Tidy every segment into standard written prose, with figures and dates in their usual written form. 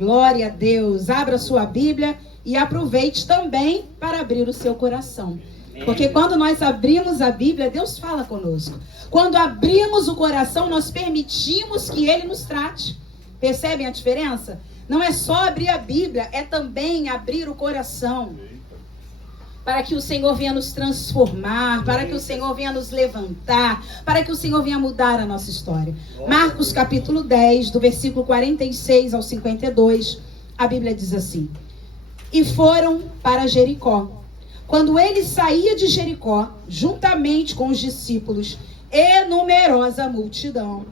Glória a Deus. Abra sua Bíblia e aproveite também para abrir o seu coração. Porque quando nós abrimos a Bíblia, Deus fala conosco. Quando abrimos o coração, nós permitimos que Ele nos trate. Percebem a diferença? Não é só abrir a Bíblia, é também abrir o coração. Para que o Senhor venha nos transformar, para que o Senhor venha nos levantar, para que o Senhor venha mudar a nossa história. Marcos capítulo 10, do versículo 46 ao 52, a Bíblia diz assim: E foram para Jericó. Quando ele saía de Jericó, juntamente com os discípulos e numerosa multidão,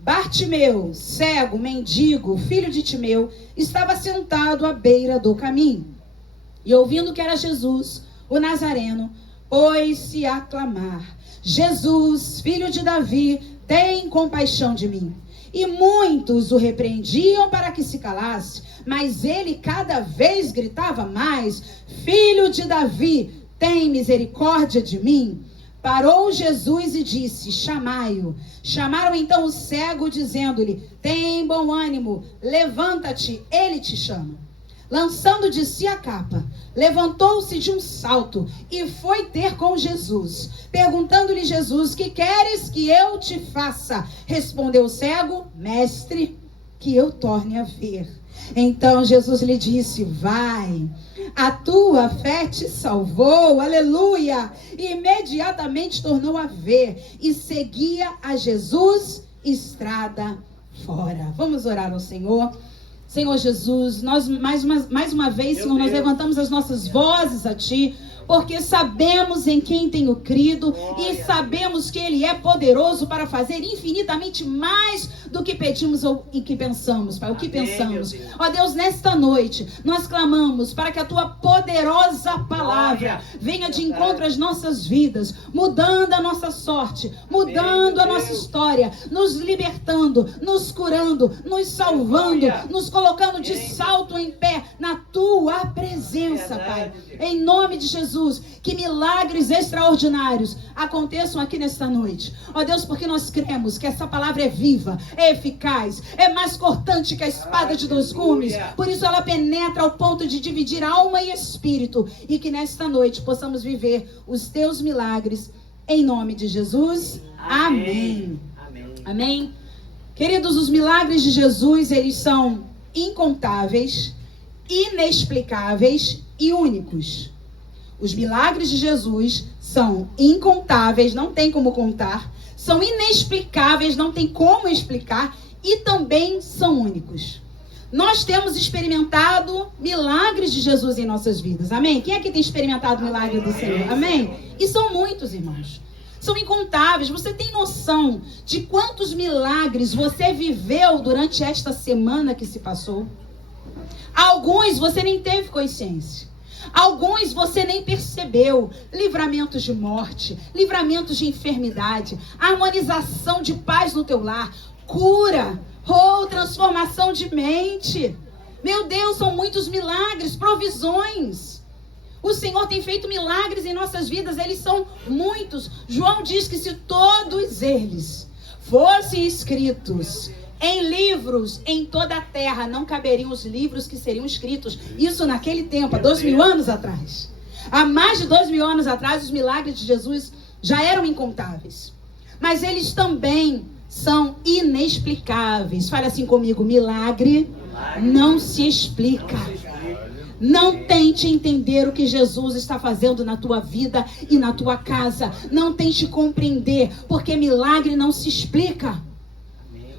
Bartimeu, cego, mendigo, filho de Timeu, estava sentado à beira do caminho. E ouvindo que era Jesus, o Nazareno, pôs-se a clamar: Jesus, filho de Davi, tem compaixão de mim. E muitos o repreendiam para que se calasse, mas ele cada vez gritava mais: Filho de Davi, tem misericórdia de mim. Parou Jesus e disse: chamai-o. Chamaram então o cego, dizendo-lhe: tem bom ânimo, levanta-te, ele te chama. Lançando de si a capa, levantou-se de um salto e foi ter com Jesus. Perguntando-lhe Jesus: que queres que eu te faça? Respondeu o cego: mestre, que eu torne a ver. Então Jesus lhe disse: vai, a tua fé te salvou, aleluia. E imediatamente tornou a ver e seguia a Jesus estrada fora. Vamos orar ao Senhor. Senhor Jesus, nós mais uma vez, Senhor, nós levantamos as nossas vozes a Ti, porque sabemos em quem tenho crido e sabemos que Ele é poderoso para fazer infinitamente mais do que pedimos ou em que pensamos, Pai, o que pensamos. Ó Deus, nesta noite, nós clamamos para que a Tua poderosa palavra venha de encontro às nossas vidas, mudando a nossa sorte, mudando a nossa história, nos libertando, nos curando, nos salvando, nos colocando de salto em pé na Tua presença, Pai. Em nome de Jesus, que milagres extraordinários aconteçam aqui nesta noite. Ó Deus, porque nós cremos que essa palavra é viva, é eficaz, é mais cortante que a espada de dois gumes. Por isso ela penetra ao ponto de dividir alma e espírito. E que nesta noite possamos viver os Teus milagres. Em nome de Jesus. Amém. Amém. Queridos, os milagres de Jesus, eles são incontáveis, inexplicáveis e únicos. Os milagres de Jesus são incontáveis, não tem como contar, são inexplicáveis, não tem como explicar, e também são únicos. Nós temos experimentado milagres de Jesus em nossas vidas, amém? Quem aqui tem experimentado o milagre do Senhor? Amém? E são muitos, irmãos. São incontáveis. Você tem noção de quantos milagres você viveu durante esta semana que se passou? Alguns você nem teve consciência. Alguns você nem percebeu. Livramentos de morte, livramentos de enfermidade, harmonização de paz no teu lar, cura, transformação de mente. Meu Deus, são muitos milagres, provisões. O Senhor tem feito milagres em nossas vidas, eles são muitos. João diz que se todos eles fossem escritos em livros em toda a terra, não caberiam os livros que seriam escritos. Isso naquele tempo, há 2000 anos atrás. Há mais de 2000 anos atrás, os milagres de Jesus já eram incontáveis. Mas eles também são inexplicáveis. Fale assim comigo: milagre não se explica. Não tente entender o que Jesus está fazendo na tua vida e na tua casa. Não tente compreender, porque milagre não se explica.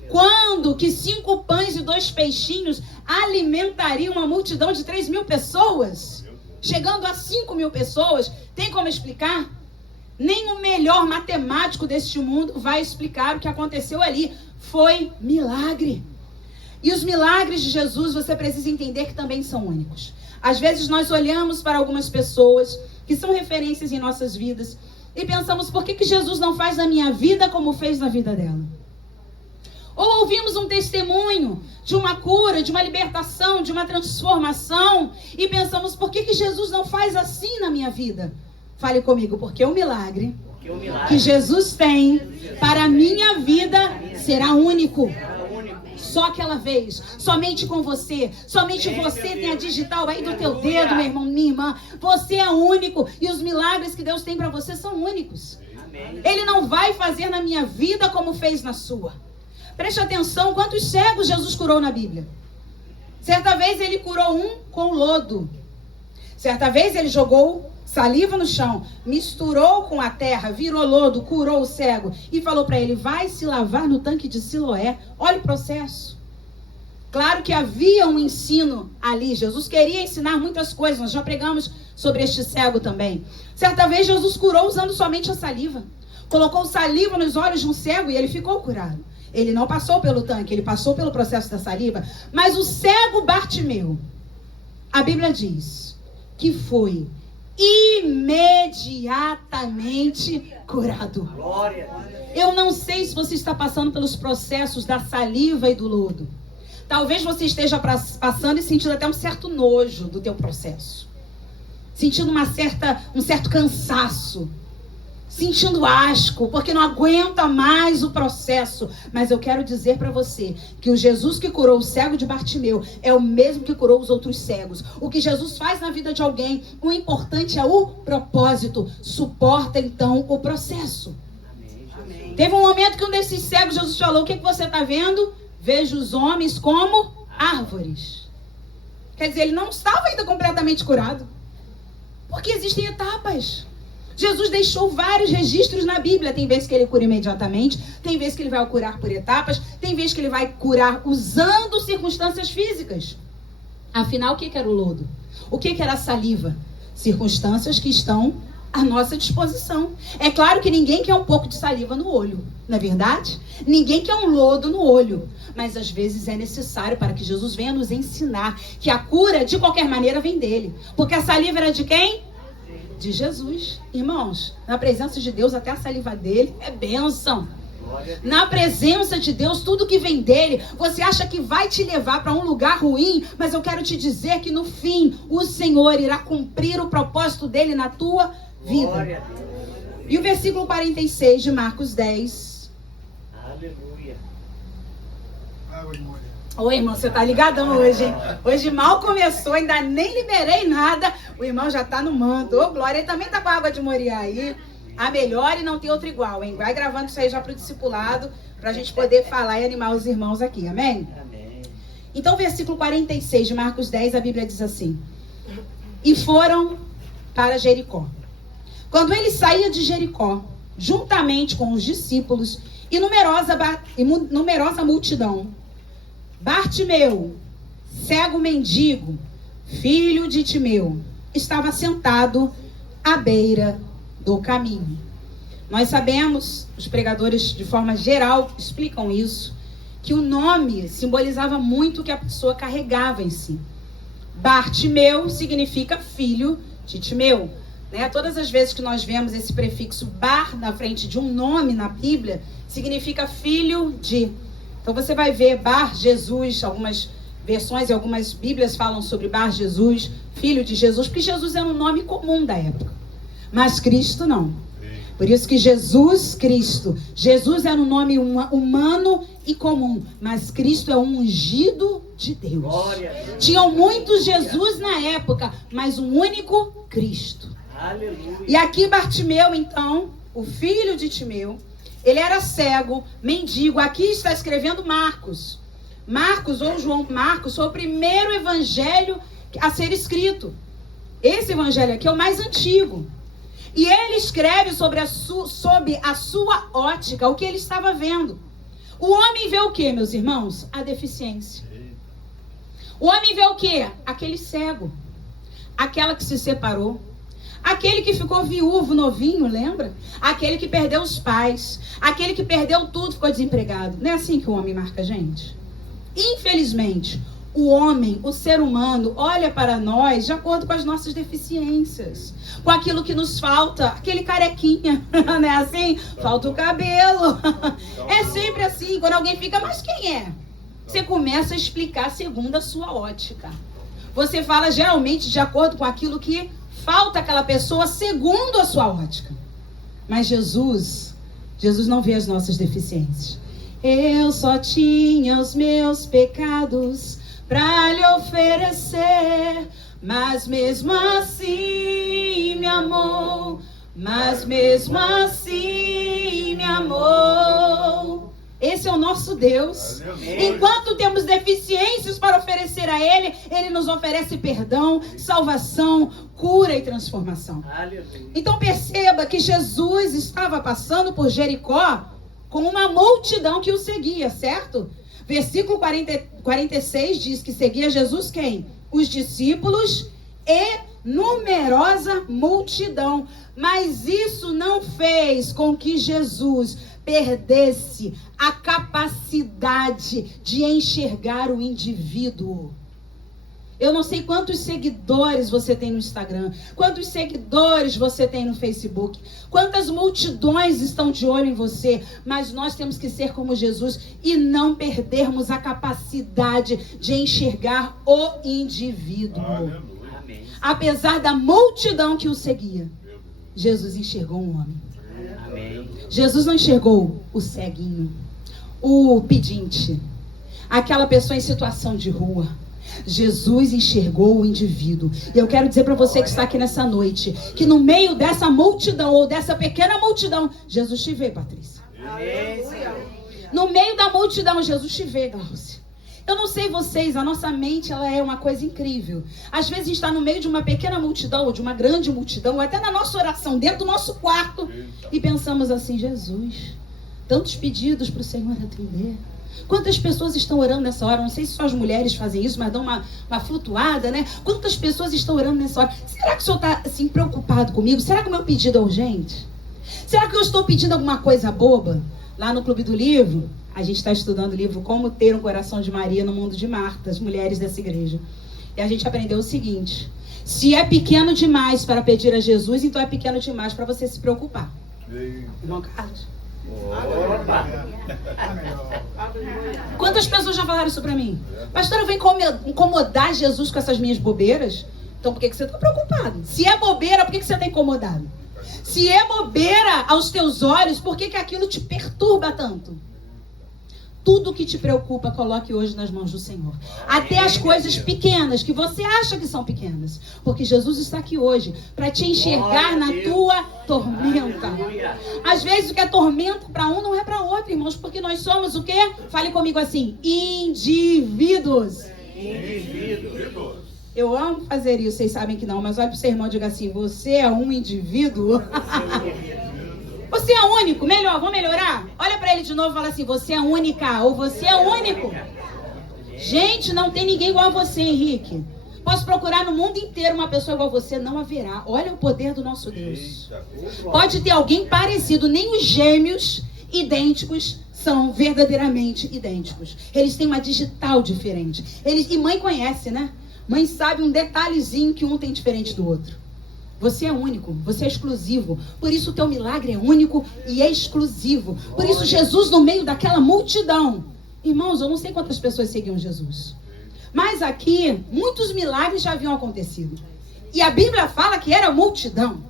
Quando que 5 pães e 2 peixinhos alimentariam uma multidão de 3.000 pessoas? Chegando a 5.000 pessoas, tem como explicar? Nem o melhor matemático deste mundo vai explicar o que aconteceu ali. Foi milagre. E os milagres de Jesus, você precisa entender que também são únicos. Às vezes nós olhamos para algumas pessoas que são referências em nossas vidas e pensamos: por que Jesus não faz na minha vida como fez na vida dela? Ou ouvimos um testemunho de uma cura, de uma libertação, de uma transformação e pensamos: por que Jesus não faz assim na minha vida? Fale comigo: porque o milagre que Jesus tem para a minha vida será único. Só aquela vez, somente com você. Somente você tem a digital aí do teu dedo, meu irmão, minha irmã. Você é único e os milagres que Deus tem para você são únicos. Ele não vai fazer na minha vida como fez na sua. Preste atenção, quantos cegos Jesus curou na Bíblia. Certa vez ele curou um com lodo. Certa vez ele jogou saliva no chão, misturou com a terra, virou lodo, curou o cego e falou para ele: vai se lavar no tanque de Siloé. Olha o processo. Claro que havia um ensino ali. Jesus queria ensinar muitas coisas. Nós já pregamos sobre este cego também. Certa vez Jesus curou usando somente a saliva. Colocou saliva nos olhos de um cego e ele ficou curado. Ele não passou pelo tanque, ele passou pelo processo da saliva. Mas o cego Bartimeu, a Bíblia diz que foi imediatamente curado. Eu não sei se você está passando pelos processos da saliva e do lodo. Talvez você esteja passando e sentindo até um certo nojo do teu processo. Sentindo um certo cansaço. Sentindo asco, porque não aguenta mais o processo. Mas eu quero dizer para você que o Jesus que curou o cego de Bartimeu é o mesmo que curou os outros cegos. O que Jesus faz na vida de alguém, o importante é o propósito. Suporta então o processo. Amém. Teve um momento que um desses cegos, Jesus falou: o que você está vendo? Vejo os homens como árvores. Quer dizer, ele não estava ainda completamente curado. Porque existem etapas. Jesus deixou vários registros na Bíblia. Tem vezes que ele cura imediatamente, tem vezes que ele vai curar por etapas, tem vezes que ele vai curar usando circunstâncias físicas. Afinal, o que era o lodo? O que era a saliva? Circunstâncias que estão à nossa disposição. É claro que ninguém quer um pouco de saliva no olho, não é verdade? Ninguém quer um lodo no olho. Mas às vezes é necessário para que Jesus venha nos ensinar que a cura, de qualquer maneira, vem dele. Porque a saliva era de quem? De Jesus. Irmãos, na presença de Deus, até a saliva dele é bênção. Na presença de Deus, tudo que vem dele, você acha que vai te levar para um lugar ruim, mas eu quero te dizer que no fim, o Senhor irá cumprir o propósito dele na tua vida. E o versículo 46 de Marcos 10. Aleluia. Oi, irmão, você tá ligadão hoje, hein? Hoje mal começou, ainda nem liberei nada. O irmão já tá no manto. Ô, Glória, ele também tá com a água de Moriá aí. A melhor e não tem outra igual, hein? Vai gravando isso aí já pro discipulado, pra gente poder falar e animar os irmãos aqui, amém? Amém. Então, versículo 46 de Marcos 10, a Bíblia diz assim: e foram para Jericó. Quando ele saía de Jericó, juntamente com os discípulos e numerosa multidão, Bartimeu, cego mendigo, filho de Timeu, estava sentado à beira do caminho. Nós sabemos, os pregadores de forma geral explicam isso, que o nome simbolizava muito o que a pessoa carregava em si. Bartimeu significa filho de Timeu. Todas as vezes que nós vemos esse prefixo bar na frente de um nome na Bíblia, significa filho de. Então você vai ver Bar Jesus, algumas versões e algumas Bíblias falam sobre Bar Jesus, filho de Jesus, porque Jesus era um nome comum da época. Mas Cristo não. Por isso que Jesus era um nome humano e comum, mas Cristo é um ungido de Deus. Tinham muitos Jesus na época, mas um único Cristo. Aleluia. E aqui Bartimeu, então, o filho de Timeu, ele era cego, mendigo. Aqui está escrevendo Marcos. Marcos ou João Marcos foi o primeiro evangelho a ser escrito. Esse evangelho aqui é o mais antigo. E ele escreve sobre a sua ótica, o que ele estava vendo. O homem vê o que, meus irmãos? A deficiência. O homem vê o que? Aquele cego. Aquela que se separou. Aquele que ficou viúvo, novinho, lembra? Aquele que perdeu os pais. Aquele que perdeu tudo, ficou desempregado. Não é assim que o homem marca a gente? Infelizmente, o homem, o ser humano, olha para nós de acordo com as nossas deficiências. Com aquilo que nos falta. Aquele carequinha, não é assim? Falta o cabelo. É sempre assim. Quando alguém fica, mas quem é? Você começa a explicar segundo a sua ótica. Você fala geralmente de acordo com aquilo que falta aquela pessoa segundo a sua ótica. Mas Jesus não vê as nossas deficiências. Eu só tinha os meus pecados pra lhe oferecer, mas mesmo assim me amou, mas mesmo assim me amou. Esse é o nosso Deus. Enquanto temos deficiências para oferecer a Ele, Ele nos oferece perdão, salvação, cura e transformação. Então perceba que Jesus estava passando por Jericó com uma multidão que o seguia, certo? Versículo 46 diz que seguia Jesus quem? Os discípulos e numerosa multidão. Mas isso não fez com que Jesus perdesse a capacidade de enxergar o indivíduo. Eu não sei quantos seguidores você tem no Instagram, quantos seguidores você tem no Facebook, quantas multidões estão de olho em você, mas nós temos que ser como Jesus e não perdermos a capacidade de enxergar o indivíduo. Amém. Apesar da multidão que o seguia, Jesus enxergou um homem. Amém. Jesus não enxergou o ceguinho, o pedinte, aquela pessoa em situação de rua. Jesus enxergou o indivíduo. E eu quero dizer para você que está aqui nessa noite, que no meio dessa multidão, ou dessa pequena multidão, Jesus te vê, Patrícia. Amém. No meio da multidão, Jesus te vê, Glaucia. Eu não sei vocês, a nossa mente, ela é uma coisa incrível. Às vezes a gente está no meio de uma pequena multidão, ou de uma grande multidão, ou até na nossa oração, dentro do nosso quarto, e pensamos assim: Jesus, tantos pedidos para o Senhor atender. Quantas pessoas estão orando nessa hora? Não sei se só as mulheres fazem isso, mas dão uma flutuada, né? Quantas pessoas estão orando nessa hora? Será que o Senhor está assim, preocupado comigo? Será que o meu pedido é urgente? Será que eu estou pedindo alguma coisa boba? Lá no Clube do Livro, a gente está estudando o livro Como Ter um Coração de Maria no Mundo de Marta, as mulheres dessa igreja. E a gente aprendeu o seguinte: se é pequeno demais para pedir a Jesus, então é pequeno demais para você se preocupar. Irmão Carlos? Opa. Quantas pessoas já falaram isso pra mim? Pastor, eu venho incomodar Jesus com essas minhas bobeiras? Então por que você está preocupado? Se é bobeira, por que você está incomodado? Se é bobeira aos teus olhos, por que aquilo te perturba tanto? Tudo que te preocupa, coloque hoje nas mãos do Senhor. Até as coisas pequenas, que você acha que são pequenas. Porque Jesus está aqui hoje para te enxergar na tua tormenta. Às vezes o que é tormenta para um não é para outro, irmãos. Porque nós somos o quê? Fale comigo assim: indivíduos. Indivíduos. Eu amo fazer isso, vocês sabem que não. Mas olha para o seu irmão e diga assim: você é um indivíduo. Você é único, melhor, vamos melhorar? Olha pra ele de novo e fala assim: você é única, ou você é único. Gente, não tem ninguém igual a você, Henrique. Posso procurar no mundo inteiro uma pessoa igual a você, não haverá. Olha o poder do nosso Deus. Pode ter alguém parecido, nem os gêmeos idênticos são verdadeiramente idênticos. Eles têm uma digital diferente. E mãe conhece, né? Mãe sabe um detalhezinho que um tem diferente do outro. Você é único, você é exclusivo. Por isso o teu milagre é único e é exclusivo. Por isso Jesus no meio daquela multidão. Irmãos, eu não sei quantas pessoas seguiam Jesus. Mas aqui, muitos milagres já haviam acontecido. E a Bíblia fala que era multidão.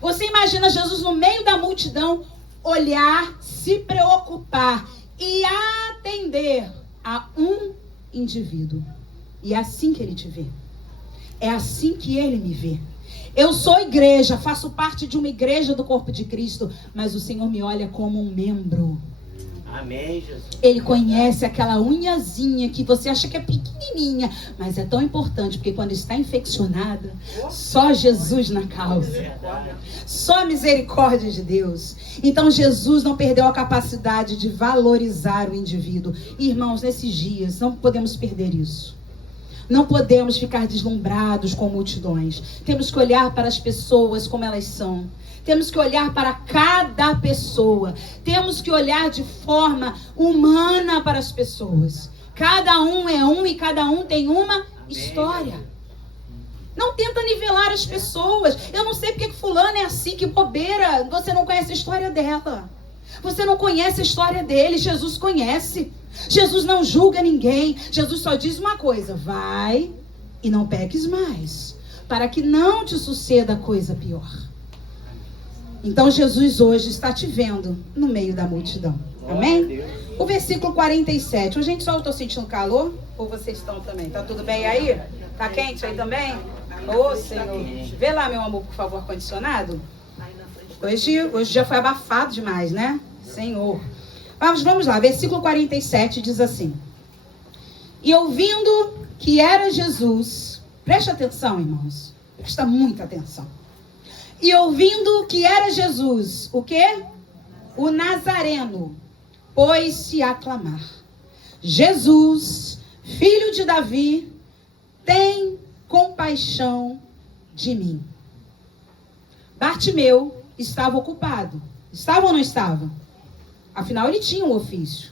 Você imagina Jesus no meio da multidão, olhar, se preocupar e atender a um indivíduo. E é assim que ele te vê. É assim que ele me vê. Eu sou igreja, faço parte de uma igreja do corpo de Cristo, mas o Senhor me olha como um membro. Amém, Jesus. Ele conhece aquela unhazinha que você acha que é pequenininha, mas é tão importante, porque quando está infeccionada, só Jesus na causa. Só a misericórdia de Deus. Então Jesus não perdeu a capacidade de valorizar o indivíduo. Irmãos, nesses dias, não podemos perder isso. Não podemos ficar deslumbrados com multidões. Temos que olhar para as pessoas como elas são. Temos que olhar para cada pessoa. Temos que olhar de forma humana para as pessoas. Cada um é um e cada um tem uma história. Não tenta nivelar as pessoas. Eu não sei porque que fulano é assim, que bobeira. Você não conhece a história dela. Você não conhece a história dele. Jesus conhece. Jesus não julga ninguém. Jesus só diz uma coisa: vai e não peques mais, para que não te suceda coisa pior. Então Jesus hoje está te vendo no meio da multidão. Amém? O versículo 47. Ô, gente, só eu estou sentindo calor? Ou vocês estão também? Tá tudo bem aí? Tá quente aí também? Ô, Senhor. Vê lá, meu amor, por favor, ar-condicionado. Hoje já foi abafado demais, né? Senhor. Mas vamos lá, versículo 47 diz assim: e ouvindo que era Jesus, preste atenção, irmãos, presta muita atenção. E ouvindo que era Jesus, o quê? O Nazareno, pôs-se a clamar: Jesus, filho de Davi, tem compaixão de mim. Bartimeu estava ocupado. Estava ou não estava? Afinal, ele tinha um ofício.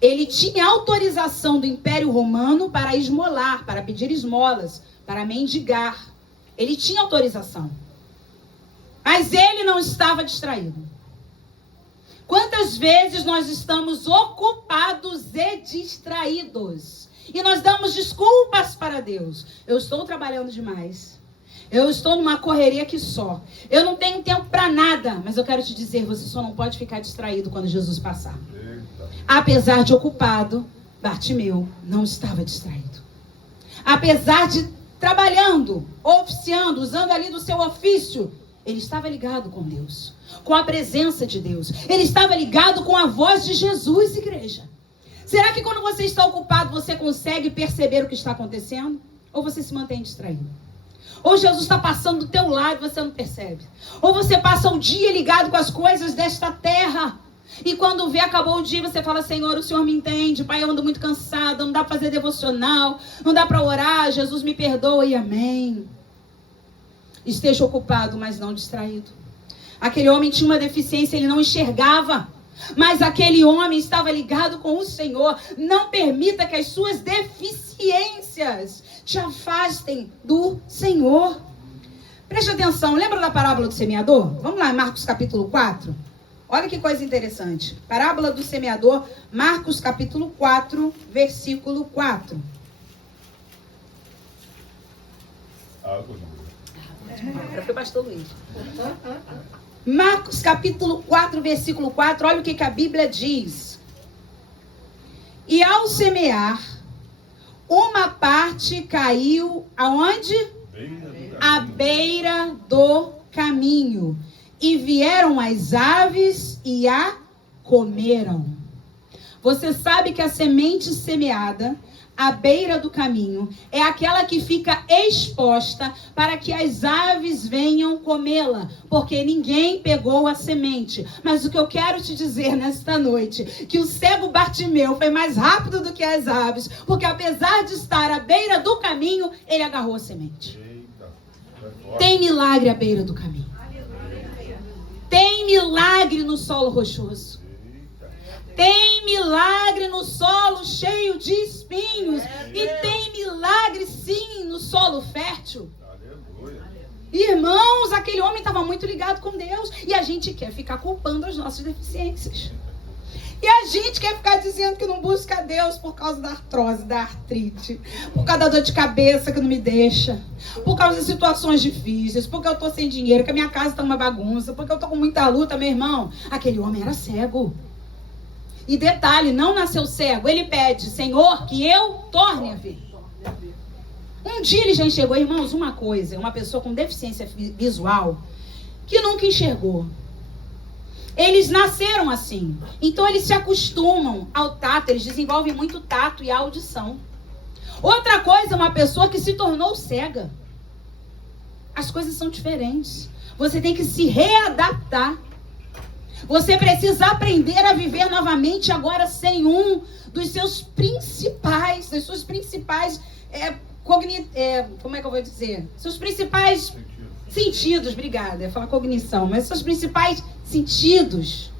Ele tinha autorização do Império Romano para esmolar, para pedir esmolas, para mendigar. Ele tinha autorização. Mas ele não estava distraído. Quantas vezes nós estamos ocupados e distraídos? E nós damos desculpas para Deus. Eu estou trabalhando demais. Eu estou numa correria que só. Eu não tenho tempo para nada. Mas eu quero te dizer, você só não pode ficar distraído quando Jesus passar. Apesar de ocupado, Bartimeu não estava distraído. Apesar de trabalhando, oficiando, usando ali do seu ofício, ele estava ligado com Deus, com a presença de Deus. Ele estava ligado com a voz de Jesus, igreja. Será que quando você está ocupado, você consegue perceber o que está acontecendo? Ou você se mantém distraído? Ou Jesus está passando do teu lado e você não percebe? Ou você passa o dia ligado com as coisas desta terra e quando vê, acabou o dia, você fala: Senhor, o Senhor me entende, Pai, eu ando muito cansado, não dá para fazer devocional, não dá para orar, Jesus me perdoa e amém. Esteja ocupado, mas não distraído. Aquele homem tinha uma deficiência, ele não enxergava, mas aquele homem estava ligado com o Senhor. Não permita que as suas deficiências te afastem do Senhor. Preste atenção, lembra da parábola do semeador? Vamos lá, Marcos capítulo 4. Olha que coisa interessante. Parábola do semeador, Marcos capítulo 4, versículo 4. Agora foi o pastor Luiz. Marcos capítulo 4, versículo 4. Olha o que a Bíblia diz. E ao semear, uma parte caiu aonde? À beira do caminho. E vieram as aves e a comeram. Você sabe que a semente semeada à beira do caminho é aquela que fica exposta para que as aves venham comê-la, porque ninguém pegou a semente. Mas o que eu quero te dizer nesta noite, que o cego Bartimeu foi mais rápido do que as aves, porque apesar de estar à beira do caminho, ele agarrou a semente. Tem milagre à beira do caminho. Tem milagre no solo rochoso. Tem milagre no solo cheio de espinhos. E tem milagre sim no solo fértil. Irmãos, aquele homem estava muito ligado com Deus. E a gente quer ficar culpando as nossas deficiências. E a gente quer ficar dizendo que não busca Deus por causa da artrose, da artrite, por causa da dor de cabeça que não me deixa, por causa de situações difíceis, porque eu estou sem dinheiro, que a minha casa está uma bagunça, porque eu estou com muita luta, meu irmão. Aquele homem era cego. E detalhe, não nasceu cego. Ele pede: Senhor, que eu torne a ver. Um dia ele já enxergou. Irmãos, uma coisa, uma pessoa com deficiência visual que nunca enxergou. Eles nasceram assim. Então eles se acostumam ao tato. Eles desenvolvem muito tato e audição. Outra coisa, uma pessoa que se tornou cega. As coisas são diferentes. Você tem que se readaptar. Você precisa aprender a viver novamente agora sem um dos seus principais, das suas principais, como é que eu vou dizer? Seus principais sentidos, obrigada, eu ia falar cognição, mas seus principais sentidos.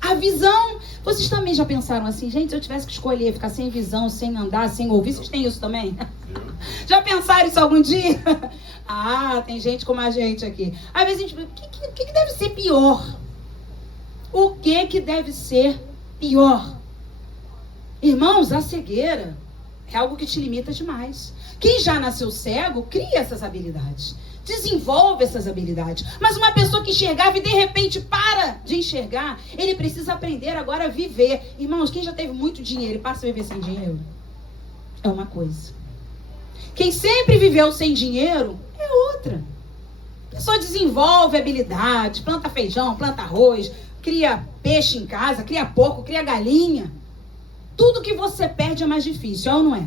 A visão, vocês também já pensaram assim, gente, se eu tivesse que escolher ficar sem visão, sem andar, sem ouvir, vocês têm isso também? Já pensaram isso algum dia? Ah, tem gente como a gente aqui. Às vezes a gente pensa, o que deve ser pior? O que deve ser pior? Irmãos, a cegueira é algo que te limita demais. Quem já nasceu cego, cria essas habilidades. Desenvolve essas habilidades. Mas uma pessoa que enxergava e de repente para de enxergar, ele precisa aprender agora a viver. Irmãos, quem já teve muito dinheiro e passa a viver sem dinheiro? É uma coisa. Quem sempre viveu sem dinheiro é outra. A pessoa desenvolve habilidade, planta feijão, planta arroz, cria peixe em casa, cria porco, cria galinha. Tudo que você perde é mais difícil, é ou não é?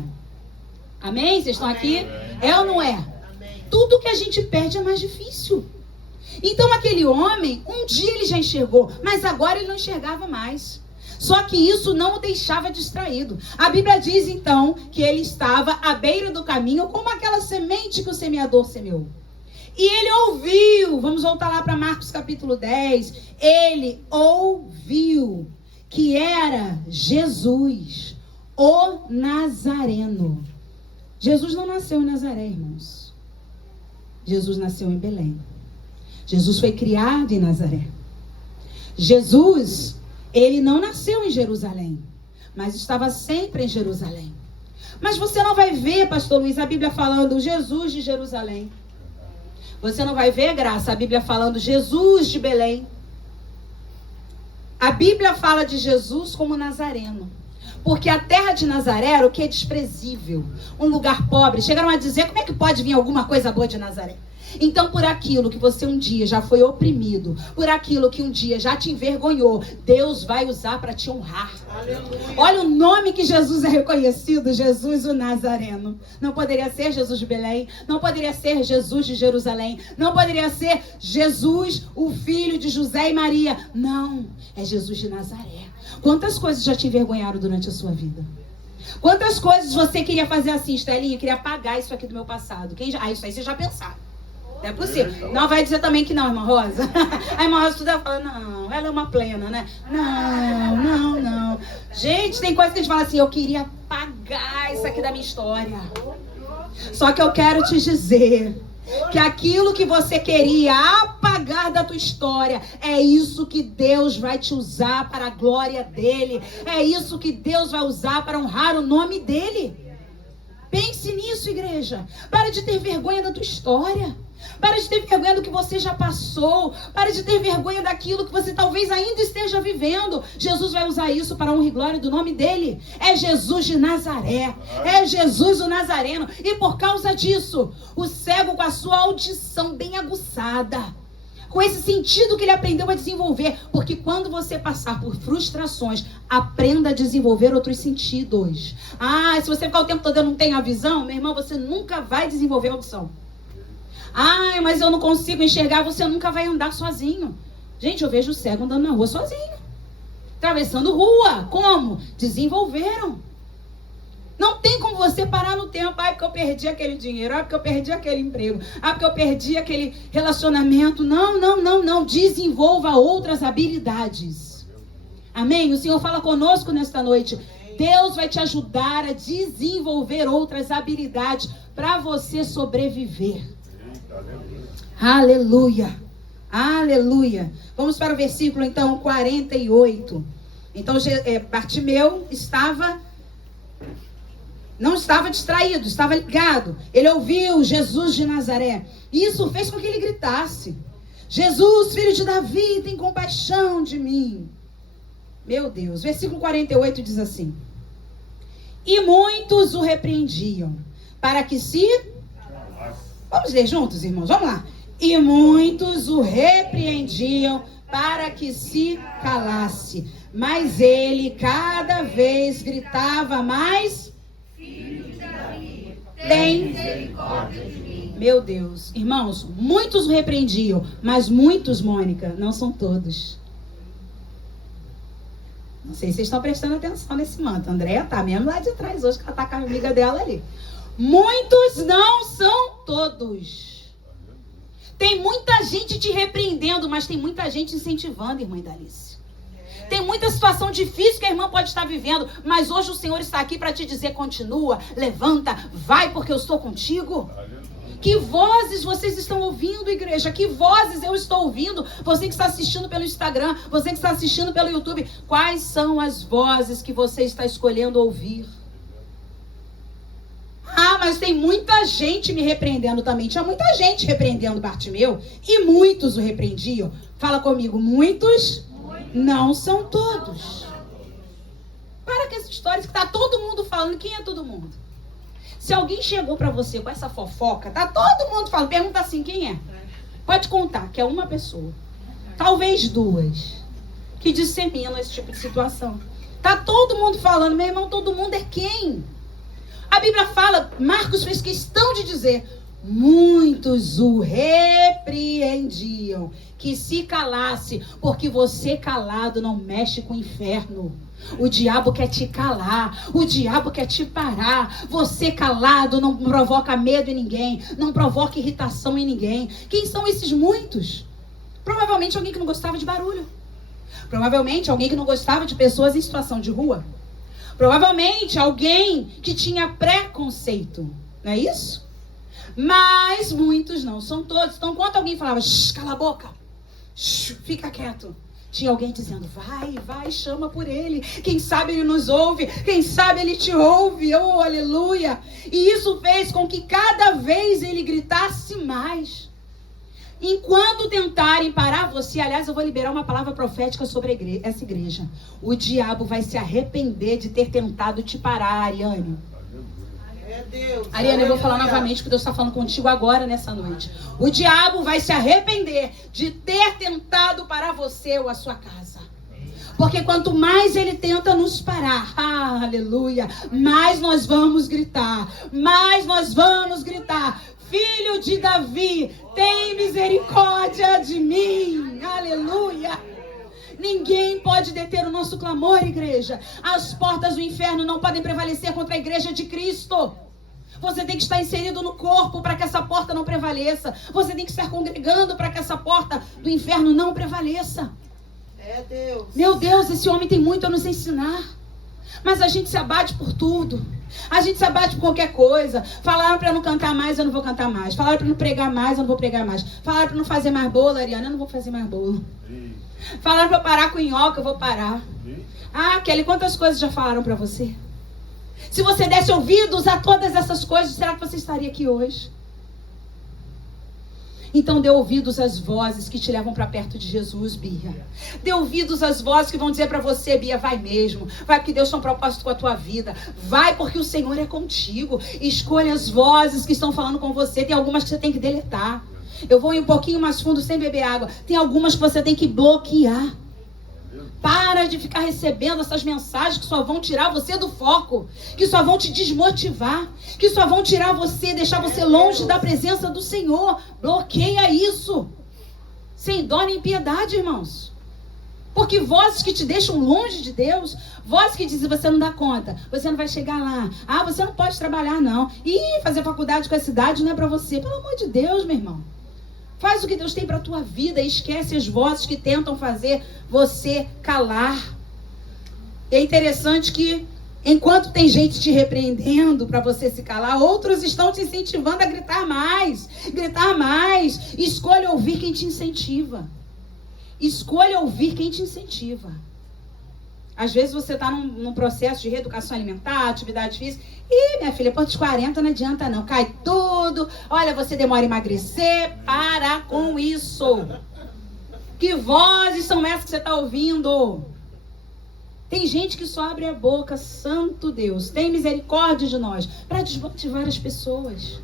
Amém? Vocês estão aqui? É ou não é? Tudo que a gente perde é mais difícil. Então aquele homem, um dia ele já enxergou, mas agora ele não enxergava mais. Só que isso não o deixava distraído. A Bíblia diz então que ele estava à beira do caminho como aquela semente que o semeador semeou. E ele ouviu, vamos voltar lá para Marcos capítulo 10, ele ouviu que era Jesus, o Nazareno. Jesus não nasceu em Nazaré, irmãos. Jesus nasceu em Belém. Jesus foi criado em Nazaré. Jesus, ele não nasceu em Jerusalém, mas estava sempre em Jerusalém. Mas você não vai ver, pastor Luiz, a Bíblia falando Jesus de Jerusalém. Você não vai ver, Graça, a Bíblia falando Jesus de Belém. A Bíblia fala de Jesus como Nazareno. Porque a terra de Nazaré era o que é desprezível. Um lugar pobre. Chegaram a dizer, como é que pode vir alguma coisa boa de Nazaré? Então, por aquilo que você um dia já foi oprimido, por aquilo que um dia já te envergonhou, Deus vai usar para te honrar. Aleluia. Olha o nome que Jesus é reconhecido, Jesus o Nazareno. Não poderia ser Jesus de Belém, não poderia ser Jesus de Jerusalém, não poderia ser Jesus, o filho de José e Maria. Não, é Jesus de Nazaré. Quantas coisas já te envergonharam durante a sua vida? Quantas coisas você queria fazer assim, Estelinha, queria apagar isso aqui do meu passado? Isso aí você já pensaram. Não é possível. Não vai dizer também que não, irmã Rosa. A irmã Rosa toda fala, não, ela é uma plena, né? Não. Gente, tem coisa que a gente fala assim, eu queria apagar isso aqui da minha história. Só que eu quero te dizer que aquilo que você queria apagar da tua história, é isso que Deus vai te usar para a glória dele. É isso que Deus vai usar para honrar o nome dele. Pense nisso, igreja. Para de ter vergonha da tua história. Para de ter vergonha do que você já passou. Para de ter vergonha daquilo que você talvez ainda esteja vivendo. Jesus vai usar isso para a honra e glória do nome dele. É Jesus de Nazaré. É Jesus o Nazareno. E por causa disso, o cego com a sua audição bem aguçada, com esse sentido que ele aprendeu a desenvolver. Porque quando você passar por frustrações, aprenda a desenvolver outros sentidos. Se você ficar o tempo todo não tem a visão, meu irmão, você nunca vai desenvolver a audição. Mas eu não consigo enxergar, você nunca vai andar sozinho. Gente, eu vejo o cego andando na rua sozinho. Atravessando rua. Como? Desenvolveram. Não tem como você parar no tempo. Porque eu perdi aquele dinheiro. Porque eu perdi aquele emprego. Porque eu perdi aquele relacionamento. Não. Desenvolva outras habilidades. Amém? O Senhor fala conosco nesta noite. Deus vai te ajudar a desenvolver outras habilidades para você sobreviver. Aleluia. Aleluia. Vamos para o versículo então 48. Então Bartimeu não estava distraído, estava ligado. Ele ouviu Jesus de Nazaré. E isso fez com que ele gritasse: Jesus, filho de Davi, tem compaixão de mim. Meu Deus. Versículo 48 diz assim: E muitos o repreendiam, para que se... Vamos ler juntos, irmãos? Vamos lá. E muitos o repreendiam para que se calasse. Mas ele cada vez gritava mais: Filho de Davi, tem misericórdia de mim. Meu Deus. Irmãos, muitos o repreendiam, mas muitos, Mônica, não são todos. Não sei se vocês estão prestando atenção nesse manto. A Andréia tá mesmo lá de trás hoje, que ela tá com a amiga dela ali. Muitos não são todos. Tem muita gente te repreendendo, mas tem muita gente incentivando, irmã Idalice. Tem muita situação difícil que a irmã pode estar vivendo, mas hoje o Senhor está aqui para te dizer: continua, levanta, vai, porque eu estou contigo. Que vozes vocês estão ouvindo, igreja? Que vozes eu estou ouvindo? Você que está assistindo pelo Instagram, você que está assistindo pelo YouTube, quais são as vozes que você está escolhendo ouvir? mas tem muita gente me repreendendo também. Tinha muita gente repreendendo Bartimeu e muitos o repreendiam. Fala comigo, muitos não são todos. Para com essa história que tá todo mundo falando. Quem é todo mundo? Se alguém chegou para você com essa fofoca, tá todo mundo falando. Pergunta assim, quem é? Pode contar que é uma pessoa, talvez duas, que disseminam esse tipo de situação. Tá todo mundo falando, meu irmão, todo mundo é quem? A Bíblia fala, Marcos fez questão de dizer, muitos o repreendiam, que se calasse, porque você calado não mexe com o inferno. O diabo quer te calar, o diabo quer te parar. Você calado não provoca medo em ninguém, não provoca irritação em ninguém. Quem são esses muitos? Provavelmente alguém que não gostava de barulho. Provavelmente alguém que não gostava de pessoas em situação de rua. Provavelmente alguém que tinha preconceito. Não é isso? Mas muitos não são todos. Então, quando alguém falava, cala a boca, fica quieto, tinha alguém dizendo, vai, chama por ele. Quem sabe ele nos ouve, quem sabe ele te ouve. Oh, aleluia. E isso fez com que cada vez ele gritasse mais. Enquanto tentarem parar você, aliás, eu vou liberar uma palavra profética sobre essa igreja. O diabo vai se arrepender de ter tentado te parar, Ariane. Ariane, eu vou falar novamente, porque Deus está falando contigo agora, nessa noite. O diabo vai se arrepender de ter tentado parar você ou a sua casa. Porque quanto mais ele tenta nos parar, aleluia, mais nós vamos gritar, Filho de Davi, tem misericórdia de mim, aleluia. Ninguém pode deter o nosso clamor, igreja. As portas do inferno não podem prevalecer contra a igreja de Cristo. Você tem que estar inserido no corpo para que essa porta não prevaleça. Você tem que estar congregando para que essa porta do inferno não prevaleça. É Deus. Meu Deus, esse homem tem muito a nos ensinar. Mas a gente se abate por tudo. A gente se abate por qualquer coisa. Falaram para não cantar mais, eu não vou cantar mais. Falaram para não pregar mais, eu não vou pregar mais. Falaram para não fazer mais bolo, Ariana, eu não vou fazer mais bolo. Falaram para parar com nhoca, eu vou parar. Ah, Kelly, quantas coisas já falaram para você? Se você desse ouvidos a todas essas coisas, será que você estaria aqui hoje? Então dê ouvidos às vozes que te levam para perto de Jesus, Bia. Dê ouvidos às vozes que vão dizer para você, Bia, vai mesmo. Vai porque Deus tem um propósito com a tua vida. Vai porque o Senhor é contigo. Escolha as vozes que estão falando com você. Tem algumas que você tem que deletar. Eu vou ir um pouquinho mais fundo sem beber água. Tem algumas que você tem que bloquear. Para de ficar recebendo essas mensagens que só vão tirar você do foco, que só vão te desmotivar, que só vão tirar você, deixar você longe da presença do Senhor. Bloqueia isso. Sem dó nem piedade, irmãos. Porque vozes que te deixam longe de Deus, vozes que dizem, você não dá conta, você não vai chegar lá. Ah, você não pode trabalhar não. Ih, fazer faculdade com essa idade não é para você. Pelo amor de Deus, meu irmão. Faz o que Deus tem para a tua vida e esquece as vozes que tentam fazer você calar. É interessante que, enquanto tem gente te repreendendo para você se calar, outros estão te incentivando a gritar mais. Gritar mais. Escolha ouvir quem te incentiva. Escolha ouvir quem te incentiva. Às vezes você está num processo de reeducação alimentar, atividade física. Ih, minha filha, depois dos 40 não adianta não. Cai tudo. Olha, você demora a emagrecer. Para com isso. Que vozes são essas que você está ouvindo? Tem gente que só abre a boca, santo Deus, tem misericórdia de nós, para desmotivar as pessoas.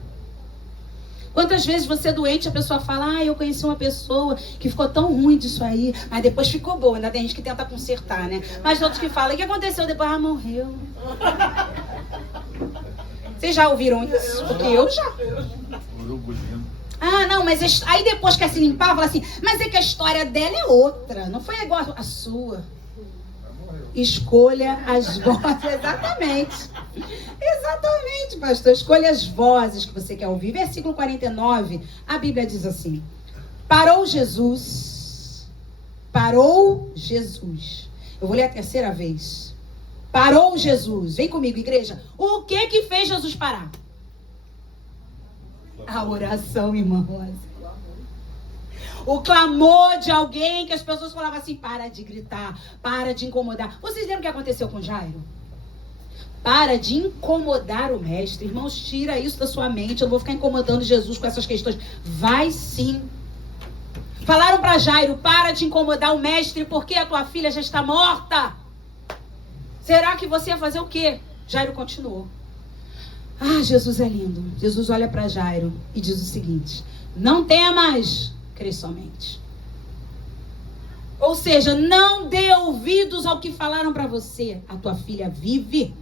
Quantas vezes você é doente, a pessoa fala, eu conheci uma pessoa que ficou tão ruim disso aí, mas depois ficou boa. Ainda tem gente que tenta consertar, né? Mas outros que falam, o que aconteceu depois? Morreu. Vocês já ouviram isso? Porque eu já. Não, mas aí depois quer se limpar, fala assim, mas é que a história dela é outra, não foi igual a sua. Escolha as vozes, exatamente, pastor, escolha as vozes que você quer ouvir. Versículo 49, a Bíblia diz assim, parou Jesus, eu vou ler a terceira vez, parou Jesus, vem comigo, igreja, o que fez Jesus parar? A oração, irmãos. O clamor de alguém que as pessoas falavam assim, para de gritar, para de incomodar. Vocês lembram o que aconteceu com Jairo? Para de incomodar o mestre. Irmãos, tira isso da sua mente. Eu não vou ficar incomodando Jesus com essas questões. Vai sim. Falaram para Jairo, para de incomodar o mestre, porque a tua filha já está morta. Será que você ia fazer o quê? Jairo continuou. Ah, Jesus é lindo. Jesus olha para Jairo e diz o seguinte: não temas, crê somente. Ou seja, não dê ouvidos ao que falaram para você. A tua filha vive.